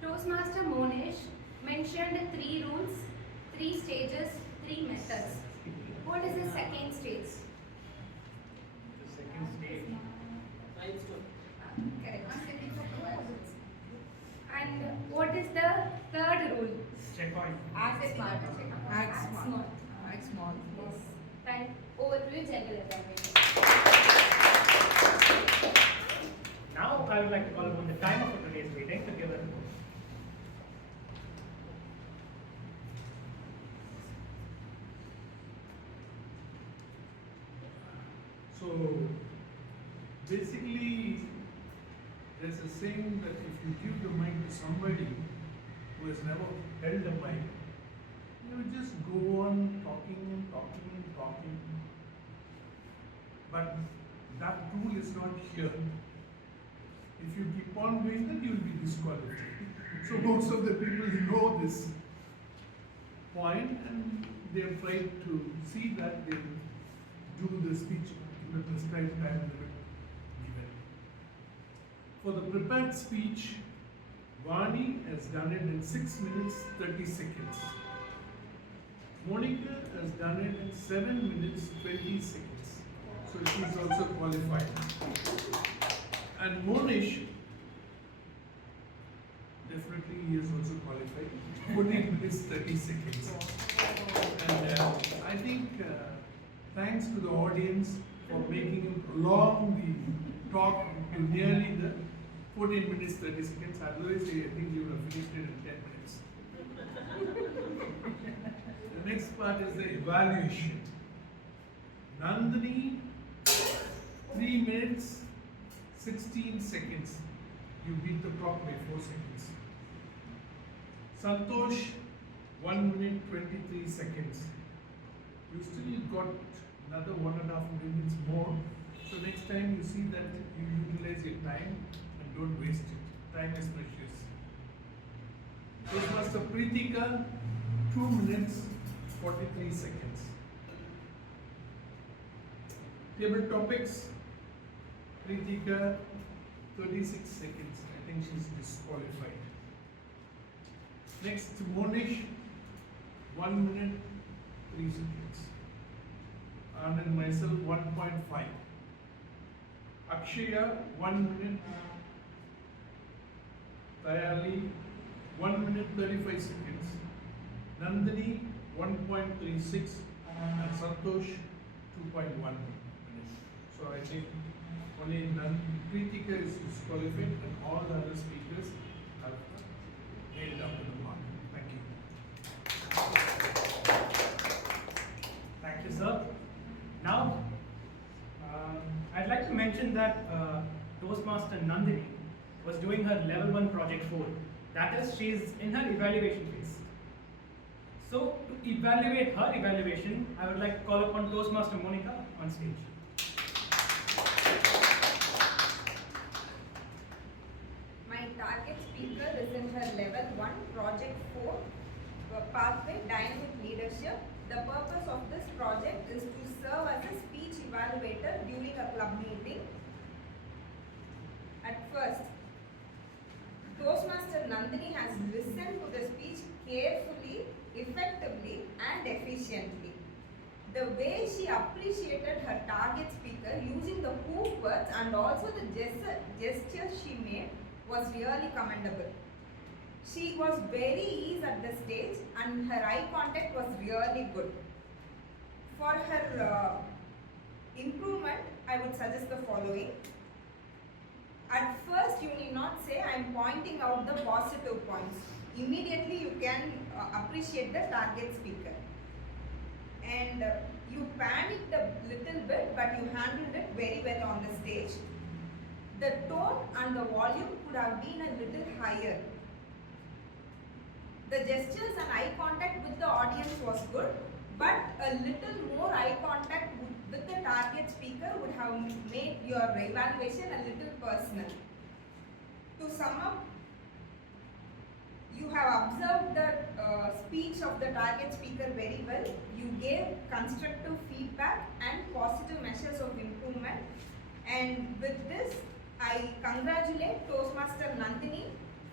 Toastmaster Monish mentioned 3 rules, 3 stages, 3 methods. What is the second stage? The second stage. Correct. And what is the third rule? Checkpoint. Act smart. Act smart. Smart. Act small. Yes. Thank. Over to you, General Evaluation. Now I would like to call upon the timer for today's meeting to give a report. So basically, there's a saying that if you give the mic to somebody who has never held a mic, you will just go on talking and talking and talking. But that rule is not here. If you keep on doing that, you will be disqualified. So most of the people know this point and they have tried to see that they do the speech in the prescribed time limit given. For the prepared speech, Vani has done it in 6 minutes 30 seconds. Monica has done it in 7 minutes 20 seconds. So she is also qualified. And Monish, definitely he is also qualified. 14 minutes 30 seconds. And I think thanks to the audience for making him prolong the talk to nearly the 14 minutes 30 seconds. Otherwise, I think you would have finished it in 10 minutes. The next part is the evaluation. Nandini, 3 minutes 16 seconds. You beat the clock by 4 seconds. Santosh, 1 minute 23 seconds. You still got another 1.5 minutes more. So next time you see that you utilize your time and don't waste it. Time is precious. Toastmaster Pritika, 2 minutes 43 seconds. Table topics, Pritika, 36 seconds. I think she's disqualified. Next, Monish, 1 minute 3 seconds. And myself, 1.5. Akshaya, 1 minute. Tayali, 1 minute 35 seconds. Nandini, 1.36. And Santosh, 2.1 minutes. So I think only Pritika is disqualified and all the other speakers have made it up to the mark. Thank you. Thank you, sir. Now, I'd like to mention that Toastmaster Nandini was doing her level 1 project 4. That is, she is in her evaluation phase. So, to evaluate her evaluation, I would like to call upon Toastmaster Monica on stage. My target speaker is in her level 1 project 4 pathway dynamic leadership. The purpose of this project is to serve as a speech evaluator during a club meeting. At first, Toastmaster Nandini has listened to the speech carefully, effectively and efficiently. The way she appreciated her target speaker using the hook words and also the gestures she made was really commendable. She was very easy at the stage and her eye contact was really good. For her improvement, I would suggest the following. At first, you need not say, I am pointing out the positive points. Immediately, you can appreciate the target speaker. And you panicked a little bit, but you handled it very well on the stage. The tone and the volume could have been a little higher. The gestures and eye contact with the audience was good, but a little more eye contact with the target speaker would have made your evaluation a little personal. To sum up, you have observed the speech of the target speaker very well. You gave constructive feedback and positive measures of improvement. And with this, I congratulate Toastmaster Nandini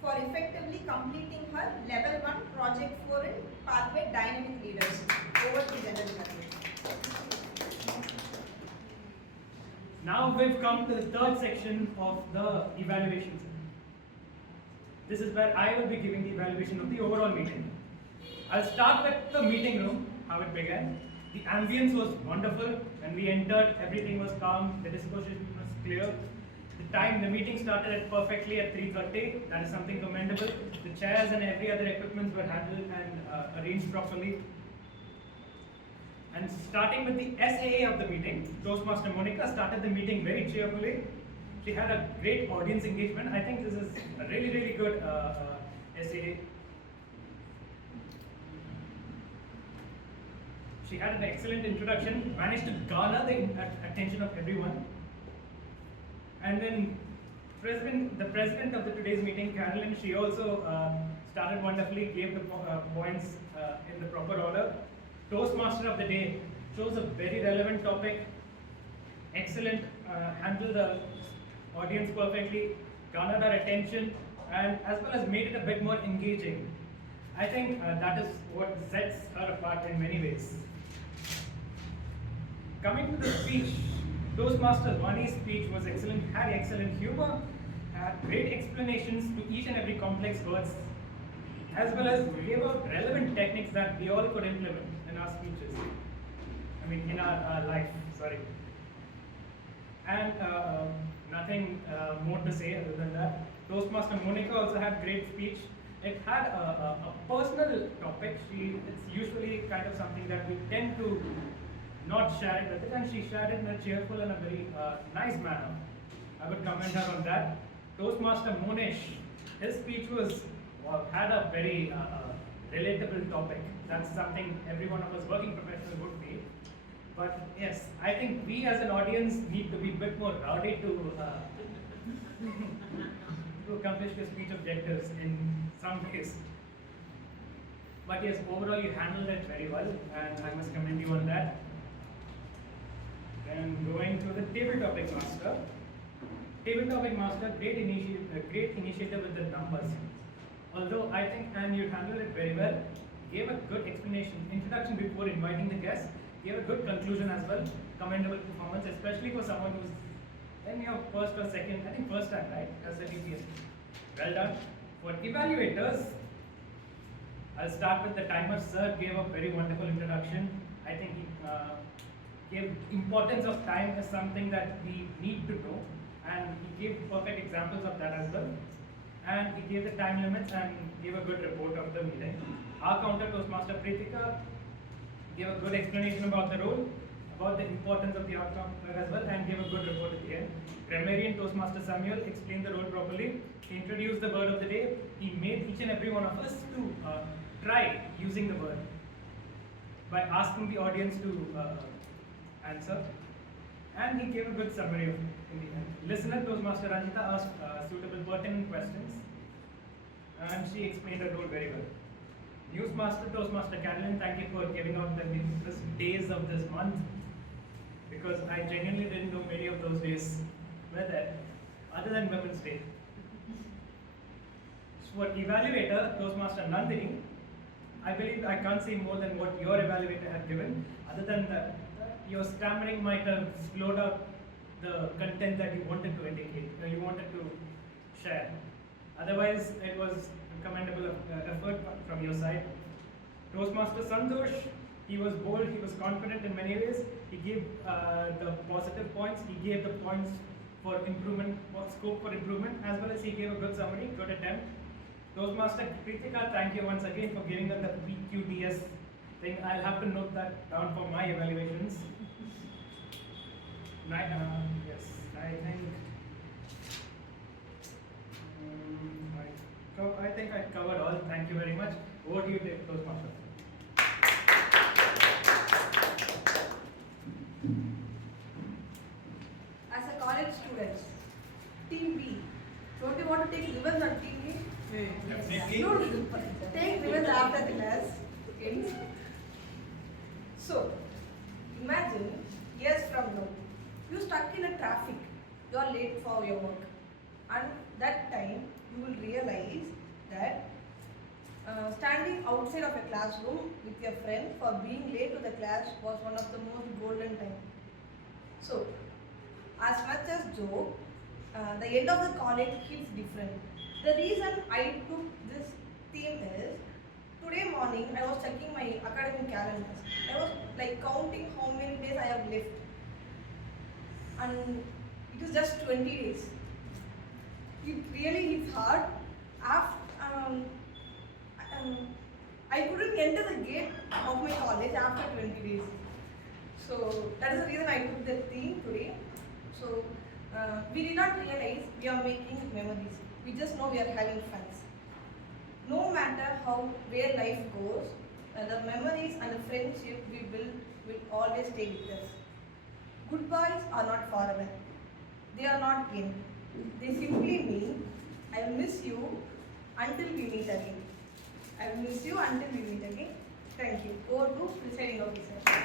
for effectively completing her Level 1 Project 4 in Pathway Dynamic Leadership. Over to General Manager. Now we've come to the third section of the evaluation. This is where I will be giving the evaluation of the overall meeting. I'll start with the meeting room, how it began. The ambience was wonderful. When we entered, everything was calm, the disposition was clear. The meeting started at perfectly at 3:30. That is something commendable. The chairs and every other equipment were handled and arranged properly. And starting with the SAA of the meeting, Toastmaster Monica started the meeting very cheerfully. She had a great audience engagement. I think this is a really, really good SAA. She had an excellent introduction, managed to garner the attention of everyone. And then the president of today's meeting, Carolyn, she also started wonderfully, gave the points in the proper order. Toastmaster of the day chose a very relevant topic, excellent, handled the audience perfectly, garnered our attention, and as well as made it a bit more engaging. I think that is what sets her apart in many ways. Coming to the speech, Toastmaster Vani's speech was excellent, had excellent humor, had great explanations to each and every complex words, as well as gave out relevant techniques that we all could implement in our speeches. In our life, sorry. And nothing more to say other than that. Toastmaster Monica also had great speech. It had a personal topic. It's usually kind of something that we tend to not share it with it, and she shared it in a cheerful and a very nice manner. I would commend her on that. Toastmaster Monish, his speech had a very relatable topic. That's something every one of us working professionals would be. But yes, I think we as an audience need to be a bit more rowdy to accomplish the speech objectives in some ways. But yes, overall you handled it very well, and I must commend you on that. Then going to the table topic master. Table topic master, great initiative with the numbers. Although I think, and you handled it very well, gave a good explanation, introduction before inviting the guests, gave a good conclusion as well. Commendable performance, especially for someone who's in your first or second, I think first time, right, as a TPS. Well done. For evaluators, I'll start with the timer. Sir gave a very wonderful introduction. I think he gave importance of time as something that we need to know, and he gave perfect examples of that as well. And he gave the time limits and gave a good report of the meeting. Our counter Toastmaster Pritika gave a good explanation about the role, about the importance of the outcome as well, and gave a good report at the end. Grammarian Toastmaster Samuel explained the role properly. He introduced the word of the day. He made each and every one of us to try using the word by asking the audience to answer. And he gave a good summary of it in the end. Listener Toastmaster Ranjita asked suitable pertinent questions, and she explained her role very well. Newsmaster Toastmaster Carolyn, thank you for giving out the best days of this month, because I genuinely didn't know many of those days were there, other than Women's Day. For evaluator Toastmaster Nandini, I believe I can't say more than what your evaluator had given, other than that your stammering might have slowed up the content that you wanted to indicate, you wanted to share. Otherwise, it was a commendable effort from your side. Toastmaster Santosh, he was bold, he was confident in many ways. He gave the positive points, he gave the points for improvement, or scope for improvement, as well as he gave a good summary, good attempt. Toastmaster Kritika, thank you once again for giving us the PQDS thing. I'll have to note that down for my evaluations. Yes, I think I think I covered all. Thank you very much. Over to you, Toastmaster. As a college student, Team B, don't you want to take revenge on Team A? Definitely. No, take revenge after the class. Okay. So, imagine years from now, you stuck in a traffic, you are late for your work, and that time you will realize that standing outside of a classroom with your friend for being late to the class was one of the most golden times. So, as much as joke, the end of the college hits different. The reason I took this theme is, today morning I was checking my academic calendars. I was like counting how many days I have left, and it is just 20 days. It really hits hard. I couldn't enter the gate of my college after 20 days. So that is the reason I took the theme today. So we did not realize we are making memories. We just know we are having fun. No matter where life goes, the memories and the friendship we build will always stay with us. Goodbyes are not forever. They are not in. They simply mean I will miss you until we meet again. I will miss you until we meet again. Thank you. Over to presiding officer. Thank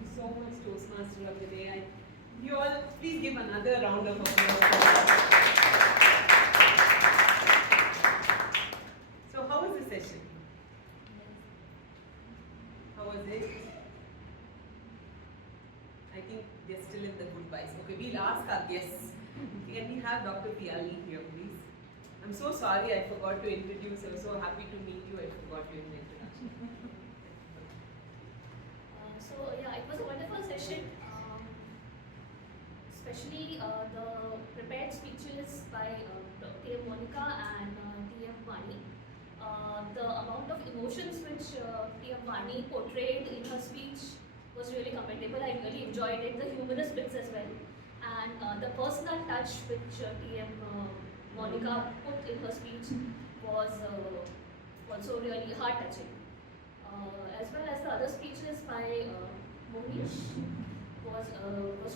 you so much, Toastmaster of the day. You all, please give another round of applause. So, how was the session? How was it? I think they're still in the goodbyes. Okay, we'll ask our guests. Can we have Dr. Piali here, please? I'm so sorry I forgot to introduce. I was so happy to meet you. I forgot to introduction. So yeah, it was a wonderful session. Especially the prepared speeches by Dr. Monica and T.M. Vani. The amount of emotions which T.M. Vani portrayed in her speech was really commendable. I really enjoyed it, the humorous bits as well. And the personal touch which T.M. Monica put in her speech was also really heart-touching. As well as the other speeches by Monish was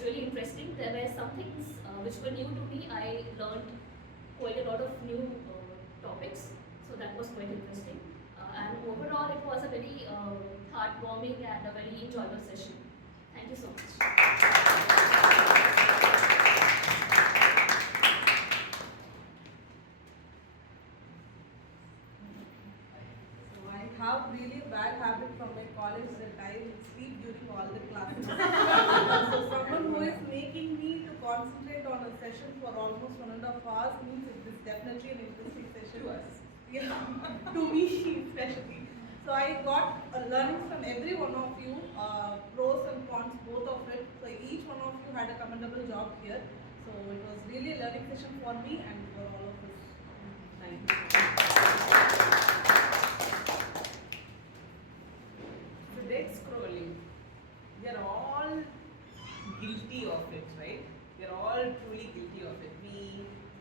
really interesting. There were some things which were new to me. I learned quite a lot of new topics, so that was quite interesting. And overall, it was a very heartwarming and a very enjoyable session. Thank you so much. I have really bad habit from my college that I will sleep during all the classes. So someone who is making me to concentrate on a session for almost 1.5 hours means it is definitely an interesting session. To us. Yeah, to me especially. So I got learnings from every one of you, pros and cons, both of it. So each one of you had a commendable job here. So it was really a learning session for me and for all of us. Thank you. The deck scrolling, we are all guilty of it, right? We are all truly guilty of it. We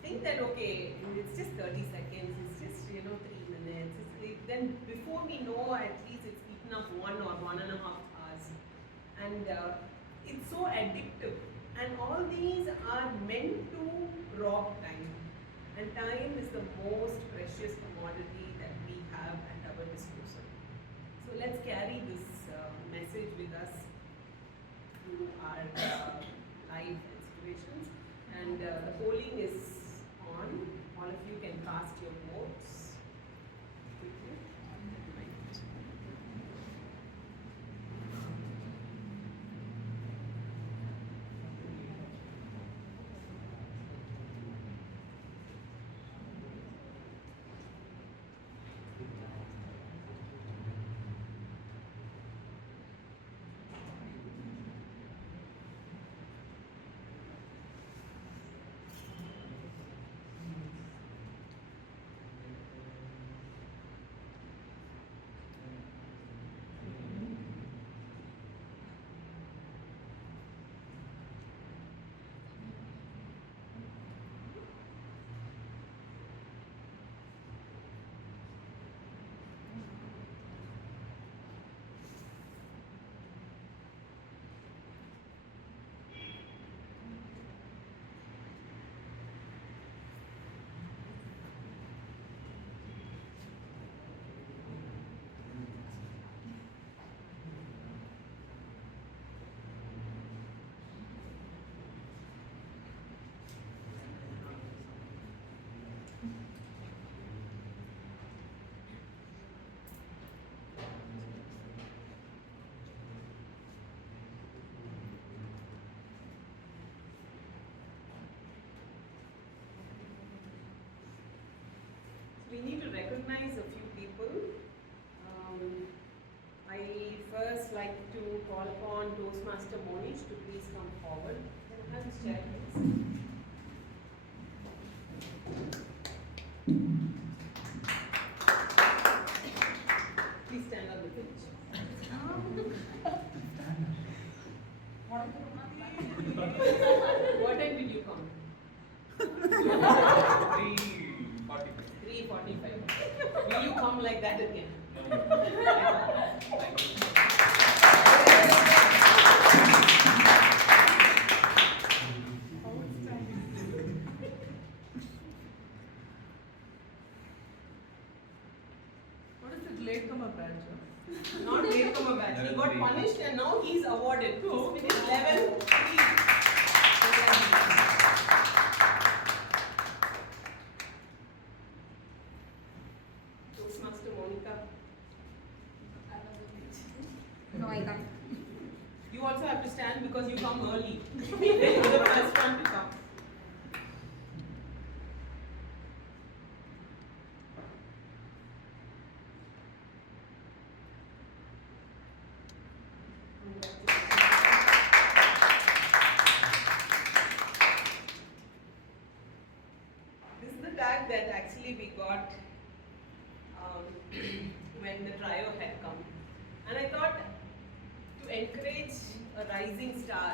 think that, okay, it's just 30 seconds, it's just, 3 minutes. Then before we know, at least it's eaten up 1 or 1.5 hours. And it's so addictive. And all these are meant to rob time. And time is the most precious commodity that we have at our disposal. So let's carry this message with us to our life inspirations. And the polling is on. All of you can cast your votes. upon Toastmaster Monish to please come forward. Can I have his chair, please? Please stand on the bench. What time did you come? 3:45. Will you come like that again? What is it, latecomer badge? Not latecomer badge. He got punished and now he's awarded. He's finished level 3. Toastmaster Monica. No, I can't. You also have to stand because you come early. You're the first one to come. This is the tag that actually we got when the trio had come. And I thought to encourage a rising star,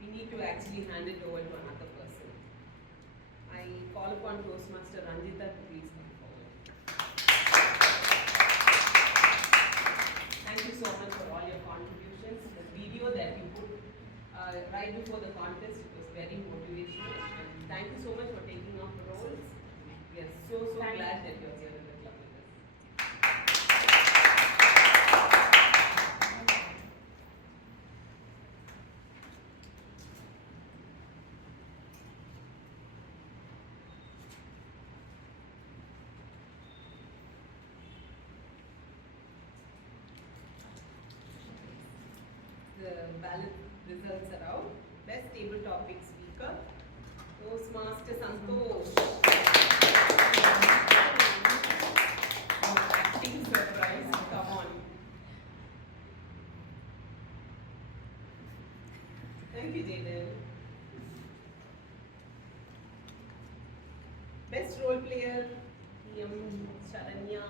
we need to actually hand it over to another person. I call upon Toastmaster Ranjita to please come forward. Thank you so much for all your contributions. The video that you put right before the contest, it was very motivational. And thank you so much for taking up roles. We are so glad that you're here in the club with us. The ballot results are out. Best table topic speaker, Toastmaster Santosh. Acting surprise, come on. Thank you, Jaden. Best role player, Sharanya.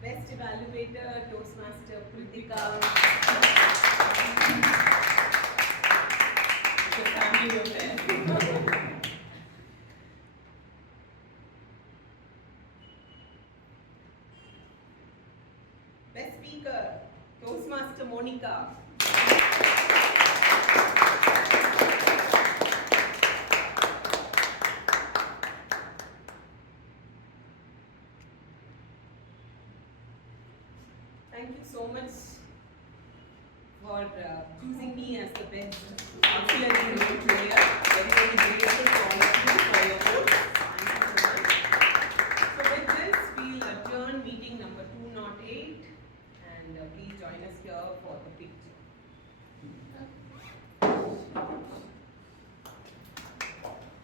Best evaluator, Toastmaster Pritika. It's a family affair. Best speaker, Toastmaster Monica. Thank you so much for choosing me as the best auxiliary role player. Very grateful to all of you for your vote. Thank you so much. So with this, we'll adjourn meeting number 208 and please join us here for the